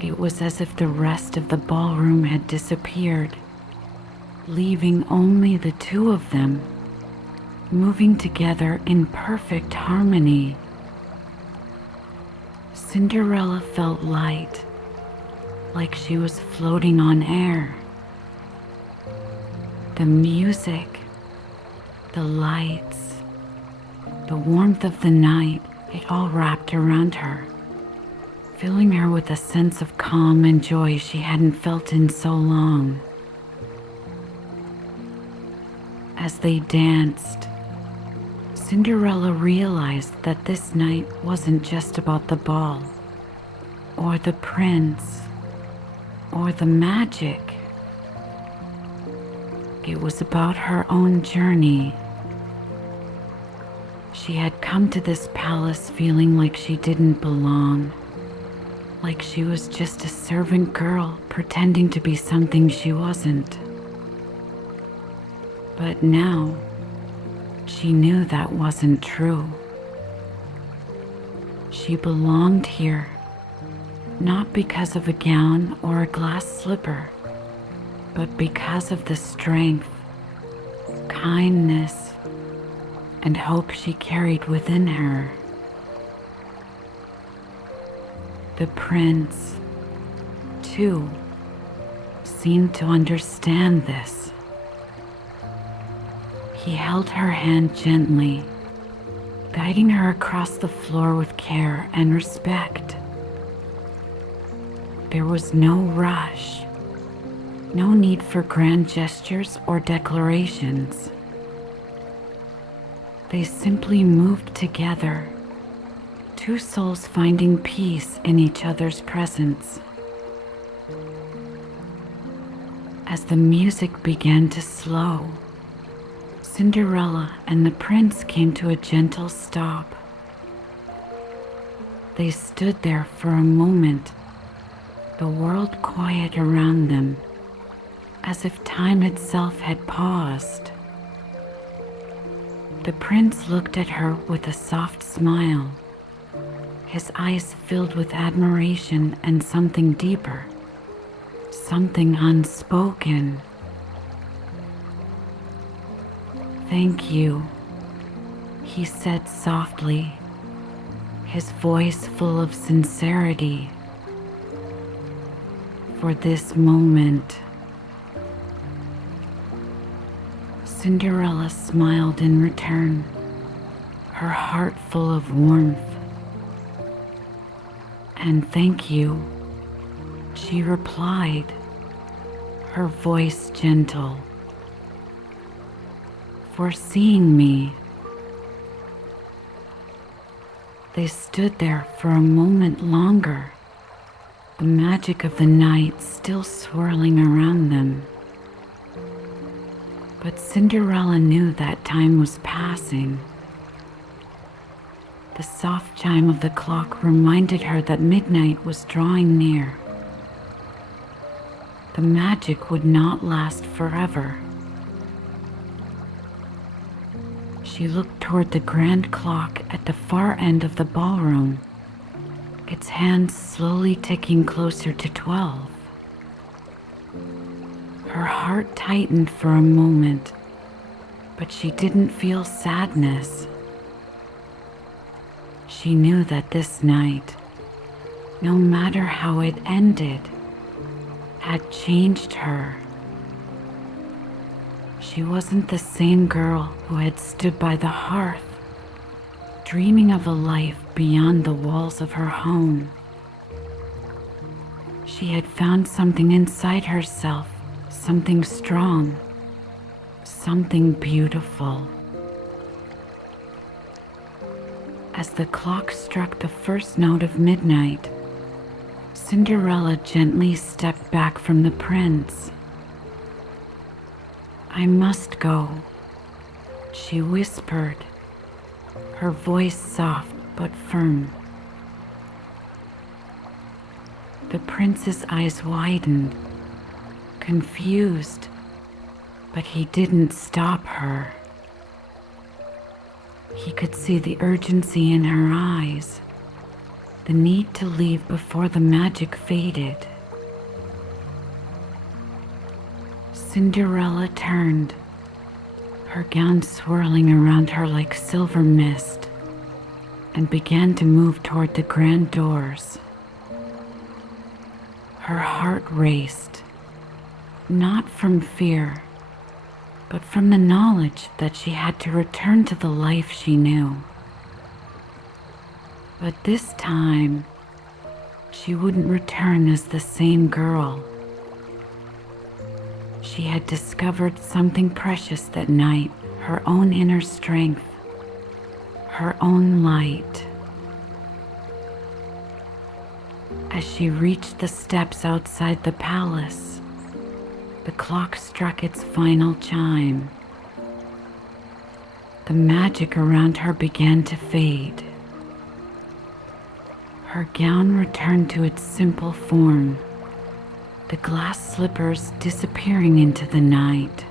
It was as if the rest of the ballroom had disappeared, leaving only the two of them, moving together in perfect harmony. Cinderella felt light, like she was floating on air. The music, the lights, the warmth of the night, it all wrapped around her, filling her with a sense of calm and joy she hadn't felt in so long. As they danced, Cinderella realized that this night wasn't just about the ball, or the prince, or the magic. It was about her own journey. She had come to this palace feeling like she didn't belong, like she was just a servant girl pretending to be something she wasn't. But now, she knew that wasn't true. She belonged here, not because of a gown or a glass slipper, but because of the strength, kindness, and hope she carried within her. The prince, too, seemed to understand this. He held her hand gently, guiding her across the floor with care and respect. There was no rush, no need for grand gestures or declarations. They simply moved together, two souls finding peace in each other's presence. As the music began to slow, Cinderella and the prince came to a gentle stop. They stood there for a moment, the world quiet around them, as if time itself had paused. The prince looked at her with a soft smile, his eyes filled with admiration and something deeper, something unspoken. "Thank you," he said softly, his voice full of sincerity, "for this moment." Cinderella smiled in return, her heart full of warmth. "And thank you," she replied, her voice gentle, "for seeing me." They stood there for a moment longer, the magic of the night still swirling around them. But Cinderella knew that time was passing. The soft chime of the clock reminded her that midnight was drawing near. The magic would not last forever. She looked toward the grand clock at the far end of the ballroom, its hands slowly ticking closer to 12. Her heart tightened for a moment, but she didn't feel sadness. She knew that this night, no matter how it ended, had changed her. She wasn't the same girl who had stood by the hearth, dreaming of a life beyond the walls of her home. She had found something inside herself, something strong, something beautiful. As the clock struck the first note of midnight, Cinderella gently stepped back from the prince. "I must go," she whispered, her voice soft but firm. The prince's eyes widened, confused, but he didn't stop her. He could see the urgency in her eyes, the need to leave before the magic faded. Cinderella turned, her gown swirling around her like silver mist, and began to move toward the grand doors. Her heart raced, not from fear, but from the knowledge that she had to return to the life she knew. But this time, she wouldn't return as the same girl. She had discovered something precious that night, her own inner strength, her own light. As she reached the steps outside the palace, the clock struck its final chime. The magic around her began to fade. Her gown returned to its simple form, the glass slippers disappearing into the night.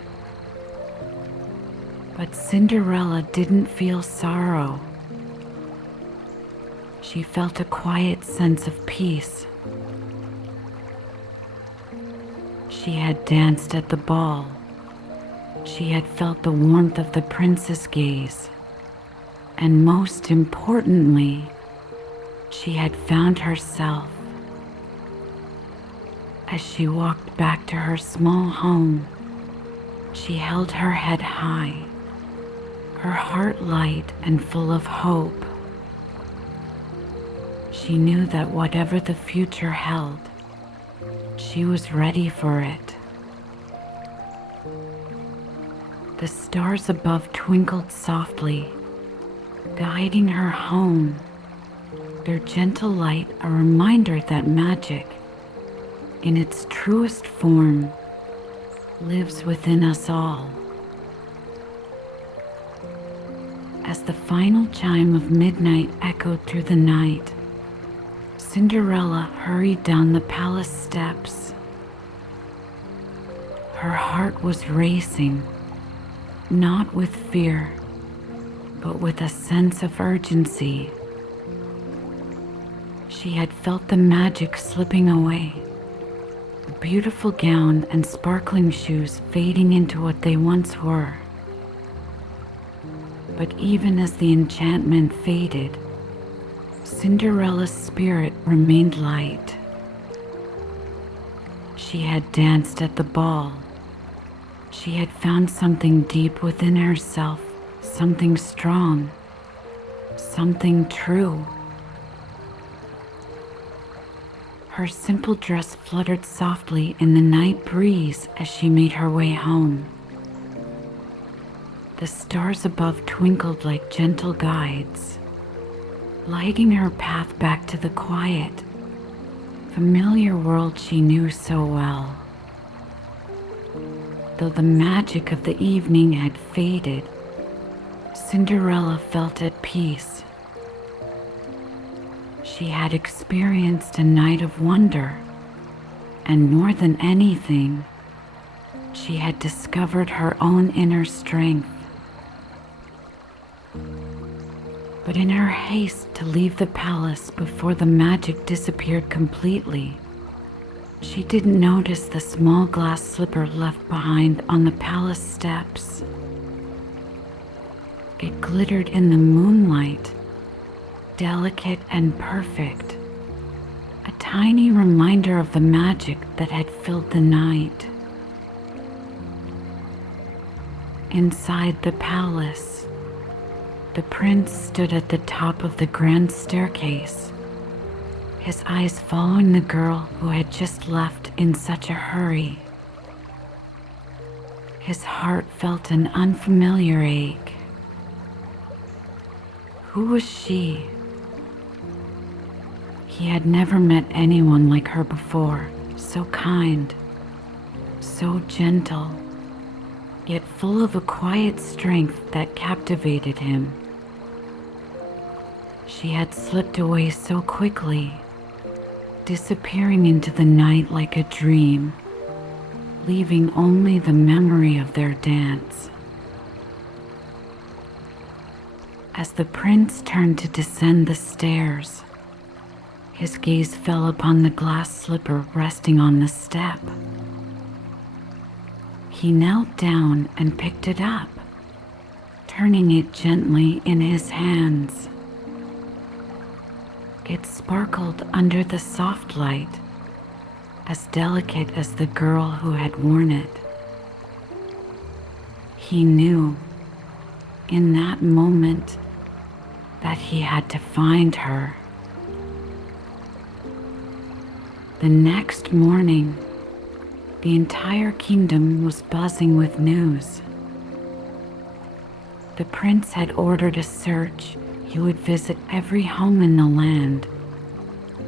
But Cinderella didn't feel sorrow. She felt a quiet sense of peace. She had danced at the ball. She had felt the warmth of the prince's gaze. And most importantly, she had found herself. As she walked back to her small home, she held her head high, her heart light and full of hope. She knew that whatever the future held, she was ready for it. The stars above twinkled softly, guiding her home, their gentle light a reminder that magic, in its truest form, lives within us all. As the final chime of midnight echoed through the night, Cinderella hurried down the palace steps. Her heart was racing, not with fear, but with a sense of urgency. She had felt the magic slipping away, the beautiful gown and sparkling shoes fading into what they once were. But even as the enchantment faded, Cinderella's spirit remained light. She had danced at the ball. She had found something deep within herself, something strong, something true. Her simple dress fluttered softly in the night breeze as she made her way home. The stars above twinkled like gentle guides, lighting her path back to the quiet, familiar world she knew so well. Though the magic of the evening had faded, Cinderella felt at peace. She had experienced a night of wonder, and more than anything, she had discovered her own inner strength. But in her haste to leave the palace before the magic disappeared completely, she didn't notice the small glass slipper left behind on the palace steps. It glittered in the moonlight, delicate and perfect, a tiny reminder of the magic that had filled the night. Inside the palace, the prince stood at the top of the grand staircase, his eyes following the girl who had just left in such a hurry. His heart felt an unfamiliar ache. Who was she? He had never met anyone like her before, so kind, so gentle, yet full of a quiet strength that captivated him. She had slipped away so quickly, disappearing into the night like a dream, leaving only the memory of their dance. As the prince turned to descend the stairs, his gaze fell upon the glass slipper resting on the step. He knelt down and picked it up, turning it gently in his hands. It sparkled under the soft light, as delicate as the girl who had worn it. He knew, in that moment, that he had to find her. The next morning, the entire kingdom was buzzing with news. The prince had ordered a search. He would visit every home in the land,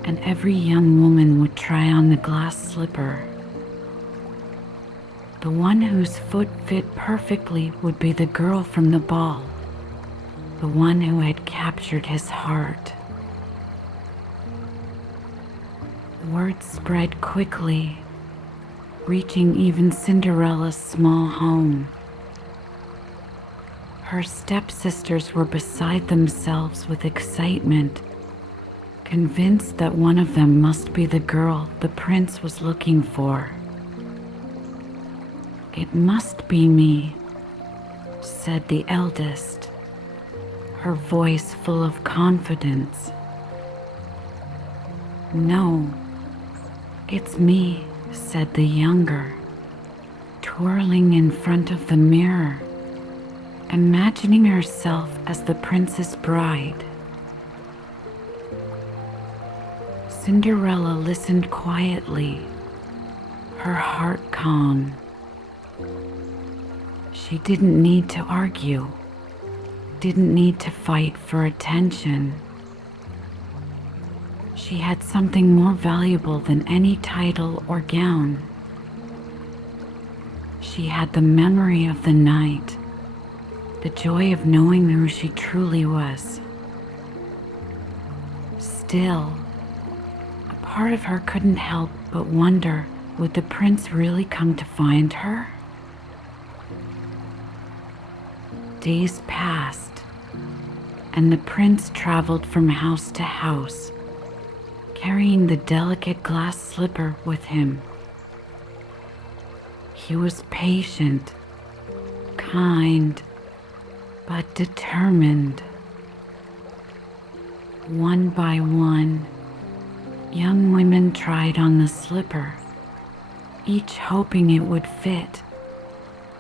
and every young woman would try on the glass slipper. The one whose foot fit perfectly would be the girl from the ball, the one who had captured his heart. Word spread quickly, reaching even Cinderella's small home. Her stepsisters were beside themselves with excitement, convinced that one of them must be the girl the prince was looking for. "It must be me," said the eldest, her voice full of confidence. "No, it's me," said the younger, twirling in front of the mirror, imagining herself as the prince's bride. Cinderella listened quietly, her heart calm. She didn't need to argue, didn't need to fight for attention. She had something more valuable than any title or gown. She had the memory of the night, the joy of knowing who she truly was. Still, a part of her couldn't help but wonder, would the prince really come to find her? Days passed, and the prince traveled from house to house, carrying the delicate glass slipper with him. He was patient, kind, but determined. One by one, young women tried on the slipper, each hoping it would fit,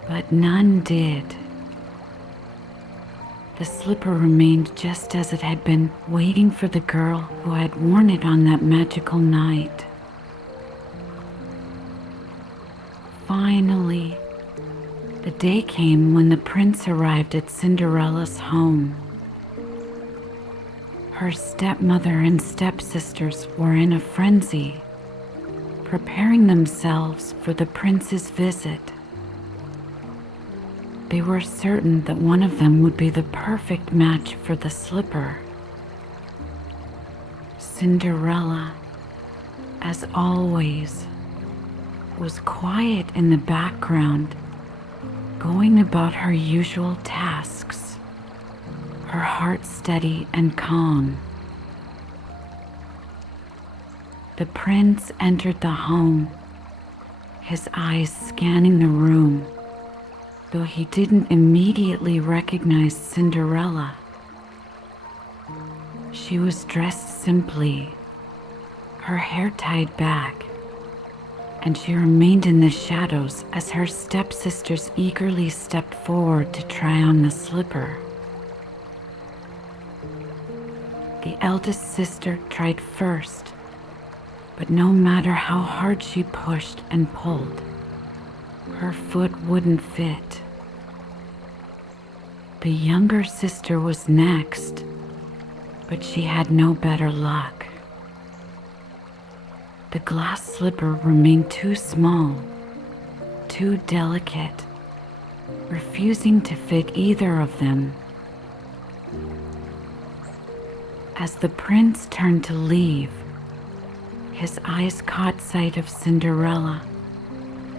but none did. The slipper remained just as it had been, waiting for the girl who had worn it on that magical night. Finally, the day came when the prince arrived at Cinderella's home. Her stepmother and stepsisters were in a frenzy, preparing themselves for the prince's visit. They were certain that one of them would be the perfect match for the slipper. Cinderella, as always, was quiet in the background, going about her usual tasks, her heart steady and calm. The prince entered the home, his eyes scanning the room, though he didn't immediately recognize Cinderella. She was dressed simply, her hair tied back, and she remained in the shadows as her stepsisters eagerly stepped forward to try on the slipper. The eldest sister tried first, but no matter how hard she pushed and pulled, her foot wouldn't fit. The younger sister was next, but she had no better luck. The glass slipper remained too small, too delicate, refusing to fit either of them. As the prince turned to leave, his eyes caught sight of Cinderella,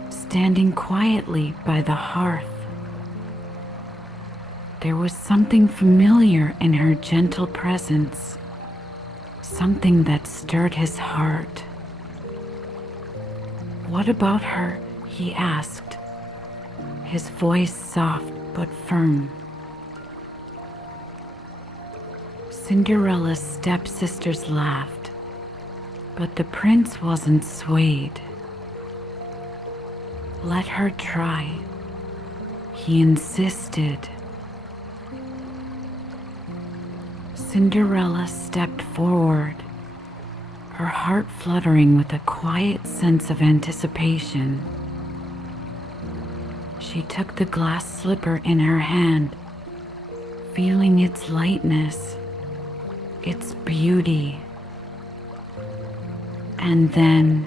standing quietly by the hearth. There was something familiar in her gentle presence, something that stirred his heart. "What about her?" he asked, his voice soft but firm. Cinderella's stepsisters laughed, but the prince wasn't swayed. "Let her try," he insisted. Cinderella stepped forward, her heart fluttering with a quiet sense of anticipation. She took the glass slipper in her hand, feeling its lightness, its beauty. And then,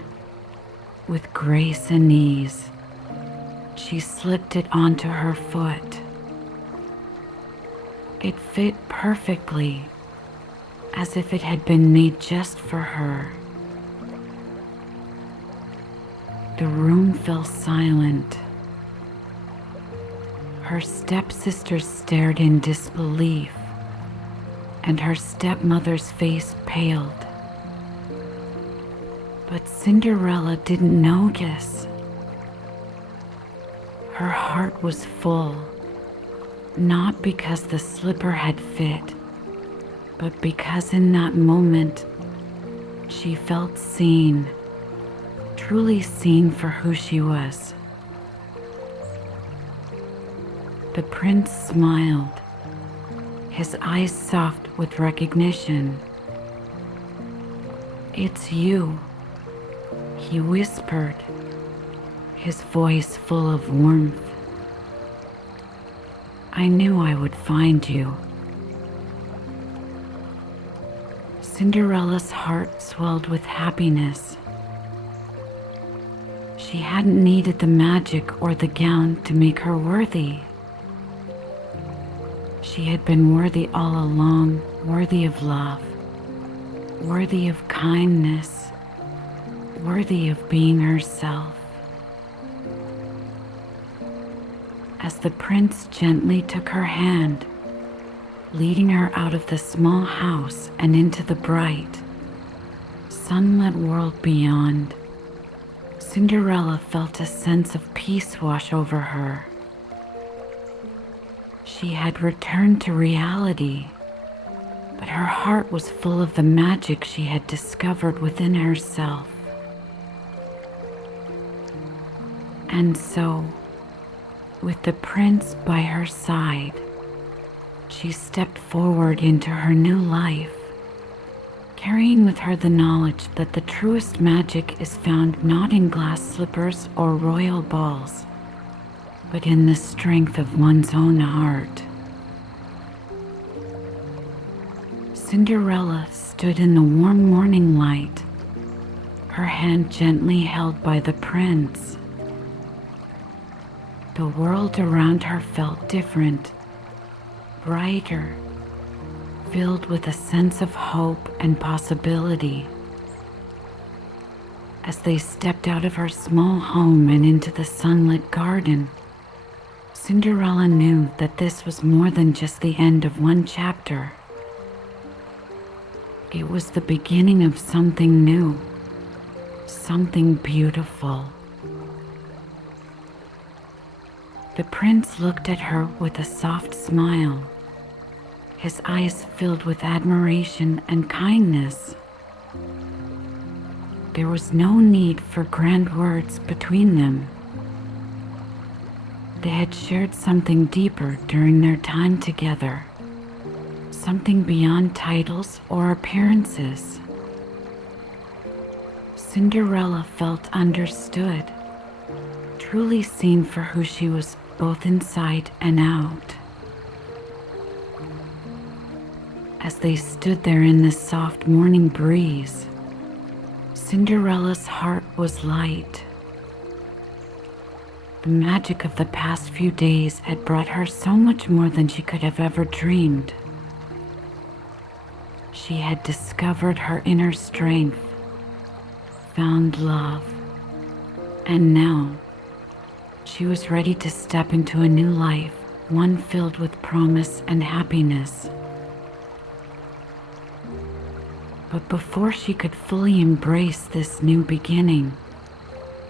with grace and ease, she slipped it onto her foot. It fit perfectly, as if it had been made just for her. The room fell silent. Her stepsisters stared in disbelief, and her stepmother's face paled. But Cinderella didn't notice. Her heart was full, not because the slipper had fit, but because in that moment she felt seen, truly seen for who she was. The prince smiled, his eyes soft with recognition. "It's you," he whispered, his voice full of warmth. "I knew I would find you." Cinderella's heart swelled with happiness. She hadn't needed the magic or the gown to make her worthy. She had been worthy all along, worthy of love, worthy of kindness, worthy of being herself. As the prince gently took her hand, leading her out of the small house and into the bright, sunlit world beyond, Cinderella felt a sense of peace wash over her. She had returned to reality, but her heart was full of the magic she had discovered within herself. And so, with the prince by her side, she stepped forward into her new life, carrying with her the knowledge that the truest magic is found not in glass slippers or royal balls, but in the strength of one's own heart. Cinderella stood in the warm morning light, her hand gently held by the prince. The world around her felt different, brighter, filled with a sense of hope and possibility. As they stepped out of her small home and into the sunlit garden, Cinderella knew that this was more than just the end of one chapter. It was the beginning of something new, something beautiful. The prince looked at her with a soft smile, his eyes filled with admiration and kindness. There was no need for grand words between them. They had shared something deeper during their time together, something beyond titles or appearances. Cinderella felt understood, truly seen for who she was both inside and out. As they stood there in the soft morning breeze, Cinderella's heart was light. The magic of the past few days had brought her so much more than she could have ever dreamed. She had discovered her inner strength, found love, and now she was ready to step into a new life, one filled with promise and happiness. But before she could fully embrace this new beginning,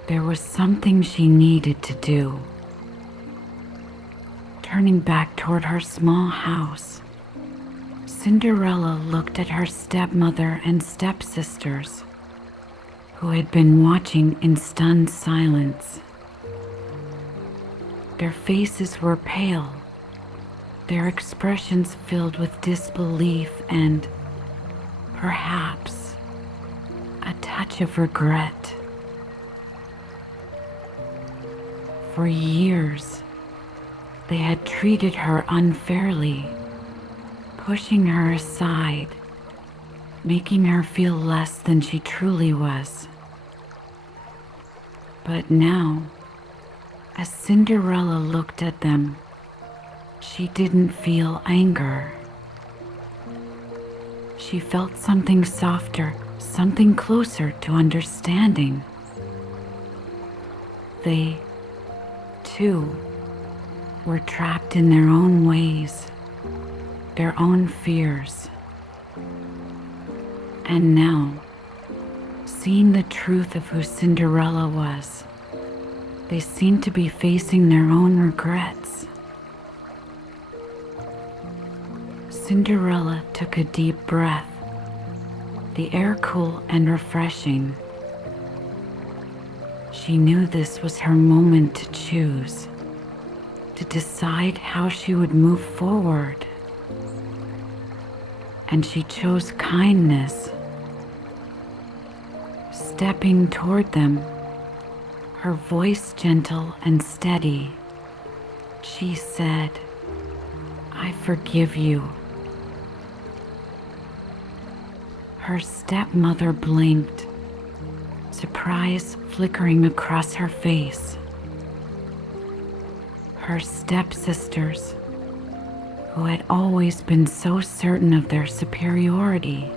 there was something she needed to do. Turning back toward her small house, Cinderella looked at her stepmother and stepsisters, who had been watching in stunned silence. Their faces were pale, their expressions filled with disbelief and, perhaps, a touch of regret. For years, they had treated her unfairly, pushing her aside, making her feel less than she truly was. But now, as Cinderella looked at them, she didn't feel anger. She felt something softer, something closer to understanding. They, too, were trapped in their own ways, their own fears. And now, seeing the truth of who Cinderella was, they seemed to be facing their own regrets. Cinderella took a deep breath, the air cool and refreshing. She knew this was her moment to choose, to decide how she would move forward. And she chose kindness. Stepping toward them, her voice gentle and steady, she said, "I forgive you." Her stepmother blinked, surprise flickering across her face. Her stepsisters, who had always been so certain of their superiority,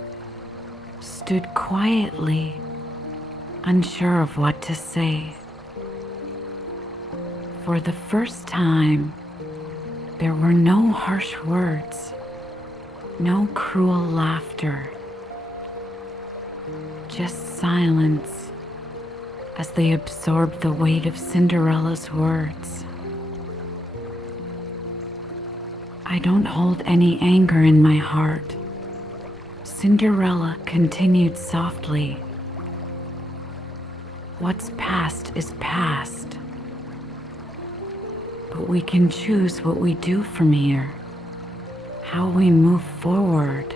stood quietly, unsure of what to say. For the first time, there were no harsh words, no cruel laughter, just silence as they absorbed the weight of Cinderella's words. I don't hold any anger in my heart, Cinderella continued softly. What's past is past, but we can choose what we do from here, how we move forward.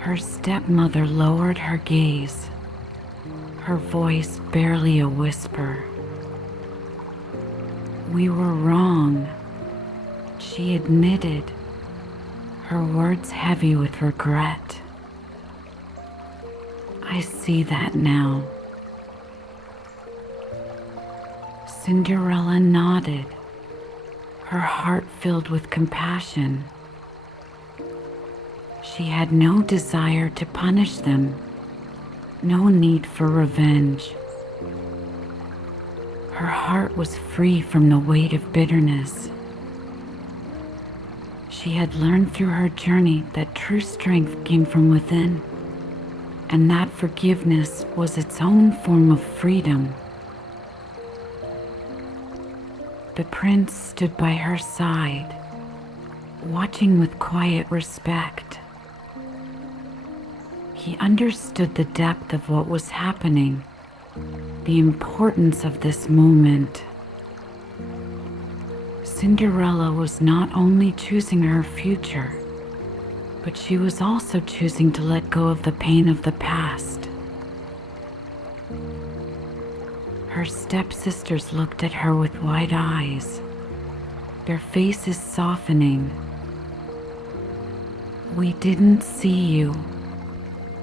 Her stepmother lowered her gaze, her voice barely a whisper. We were wrong, she admitted, her words heavy with regret. I see that now. Cinderella nodded, her heart filled with compassion. She had no desire to punish them, no need for revenge. Her heart was free from the weight of bitterness. She had learned through her journey that true strength came from within, and that forgiveness was its own form of freedom. The prince stood by her side, watching with quiet respect. He understood the depth of what was happening, the importance of this moment. Cinderella was not only choosing her future, but she was also choosing to let go of the pain of the past. Her stepsisters looked at her with wide eyes, their faces softening. We didn't see you,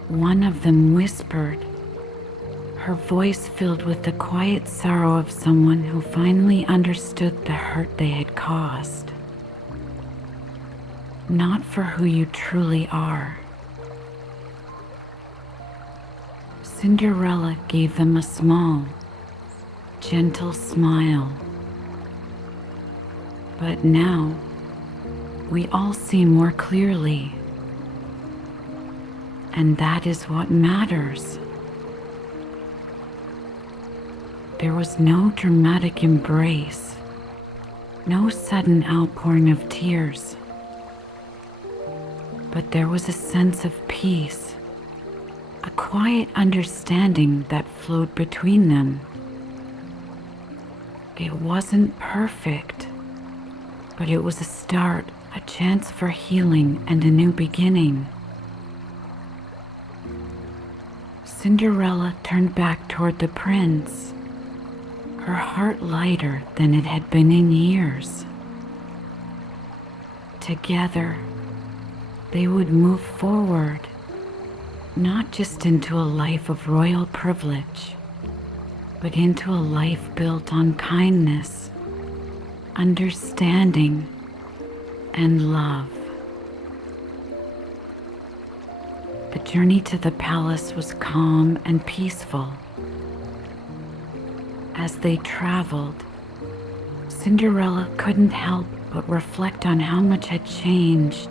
one of them whispered, her voice filled with the quiet sorrow of someone who finally understood the hurt they had caused. Not for who you truly are. Cinderella gave them a small, gentle smile. But now, we all see more clearly. And that is what matters. There was no dramatic embrace, no sudden outpouring of tears. But there was a sense of peace, a quiet understanding that flowed between them. It wasn't perfect, but it was a start, a chance for healing and a new beginning. Cinderella turned back toward the prince, her heart lighter than it had been in years. Together, they would move forward, not just into a life of royal privilege, but into a life built on kindness, understanding, and love. The journey to the palace was calm and peaceful. As they traveled, Cinderella couldn't help but reflect on how much had changed.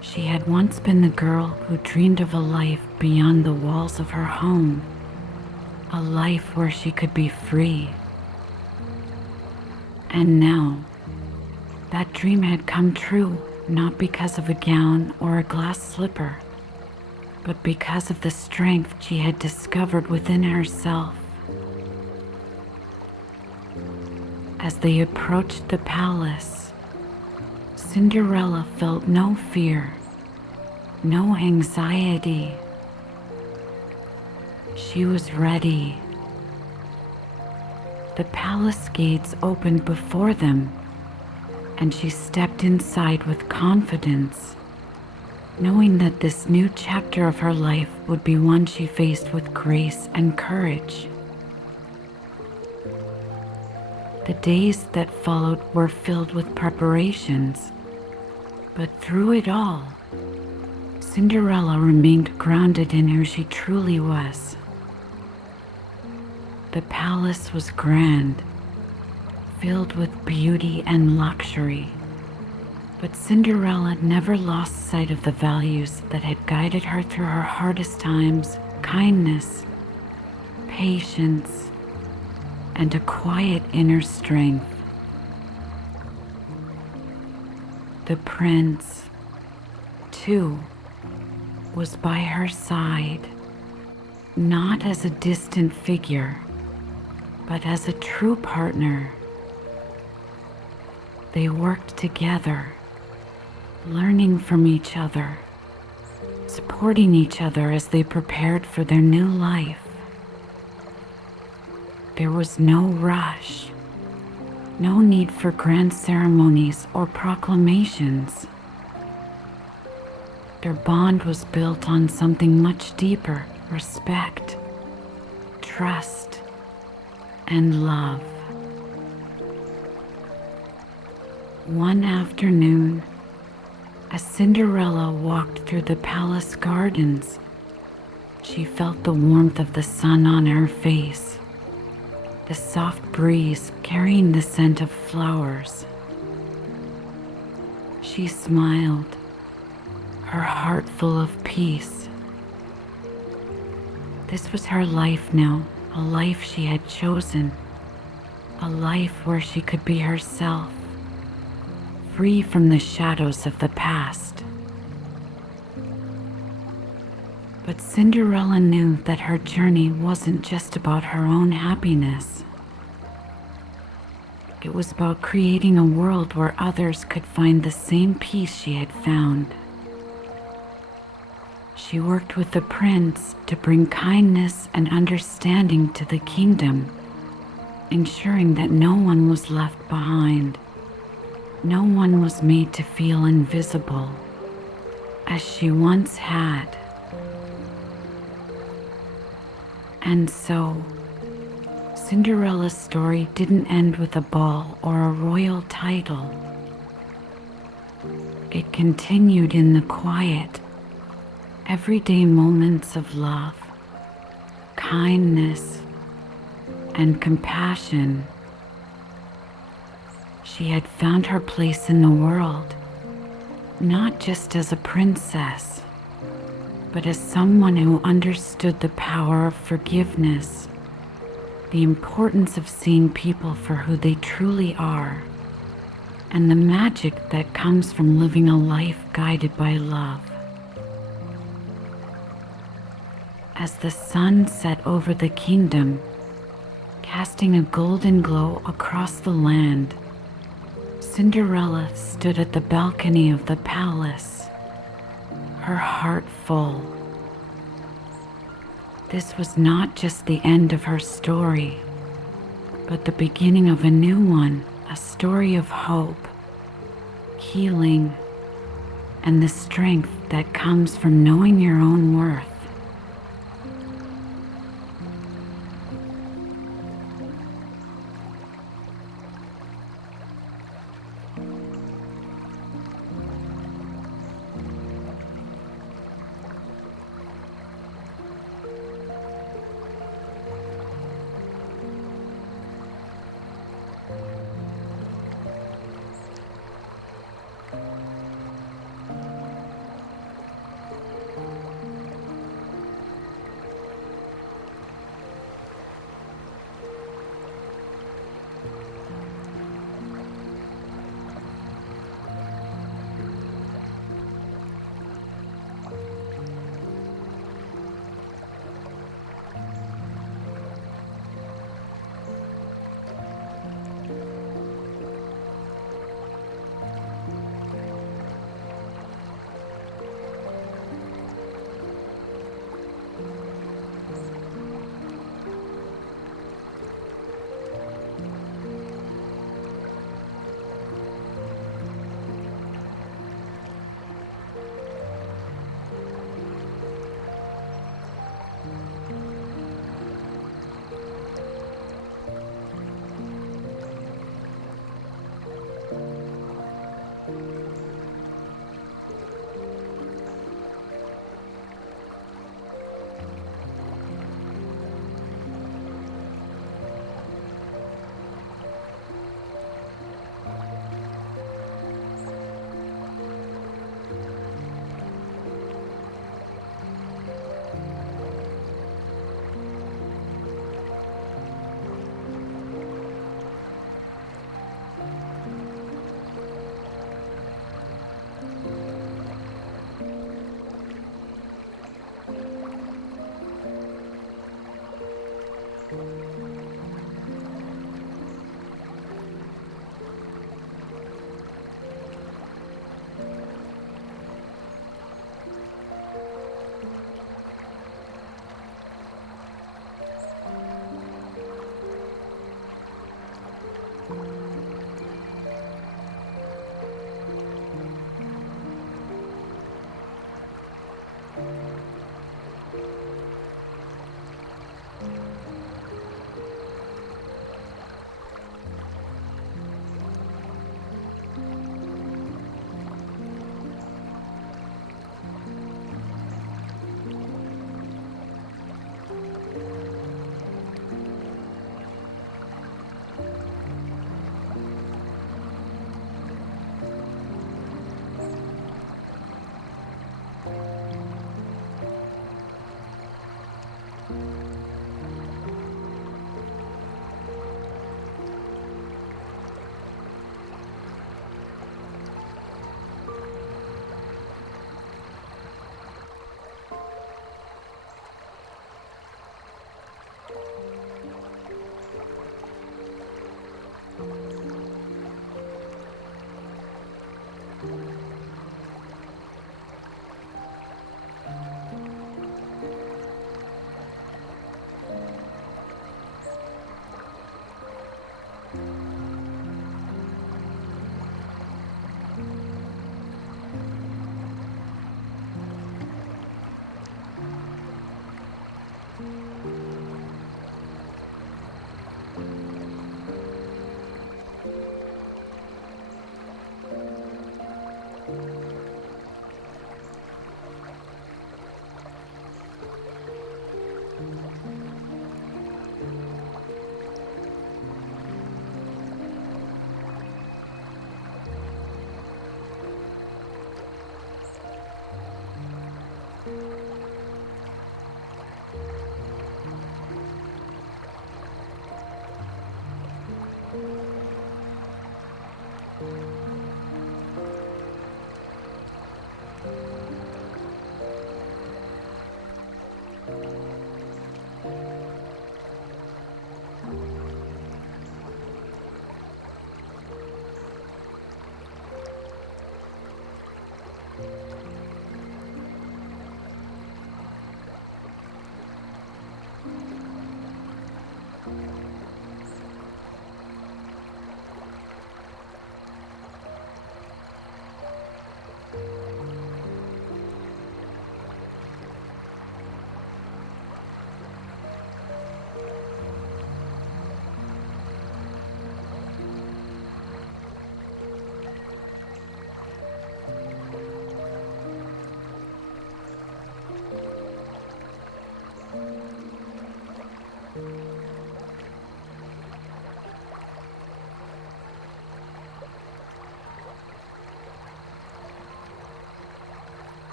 She had once been the girl who dreamed of a life beyond the walls of her home, a life where she could be free. And now, that dream had come true, not because of a gown or a glass slipper, but because of the strength she had discovered within herself. As they approached the palace, Cinderella felt no fear, no anxiety. She was ready. The palace gates opened before them, and she stepped inside with confidence. knowing that this new chapter of her life would be one she faced with grace and courage. The days that followed were filled with preparations, but through it all, Cinderella remained grounded in who she truly was. The palace was grand, filled with beauty and luxury, but Cinderella never lost sight of the values that had guided her through her hardest times: kindness, patience, and a quiet inner strength. The prince, too, was by her side, not as a distant figure, but as a true partner. They worked together, learning from each other, supporting each other as they prepared for their new life. There was no rush, no need for grand ceremonies or proclamations. Their bond was built on something much deeper: respect, trust, and love. One afternoon, as Cinderella walked through the palace gardens, she felt the warmth of the sun on her face, the soft breeze carrying the scent of flowers. She smiled, her heart full of peace. This was her life now, a life she had chosen, a life where she could be herself, free from the shadows of the past. But Cinderella knew that her journey wasn't just about her own happiness. It was about creating a world where others could find the same peace she had found. She worked with the prince to bring kindness and understanding to the kingdom, ensuring that no one was left behind. No one was made to feel invisible, as she once had. And so, Cinderella's story didn't end with a ball or a royal title. It continued in the quiet, everyday moments of love, kindness, and compassion. She had found her place in the world, not just as a princess, but as someone who understood the power of forgiveness, the importance of seeing people for who they truly are, and the magic that comes from living a life guided by love. As the sun set over the kingdom, casting a golden glow across the land, Cinderella stood at the balcony of the palace, her heart full. This was not just the end of her story, but the beginning of a new one, a story of hope, healing, and the strength that comes from knowing your own worth.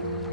you.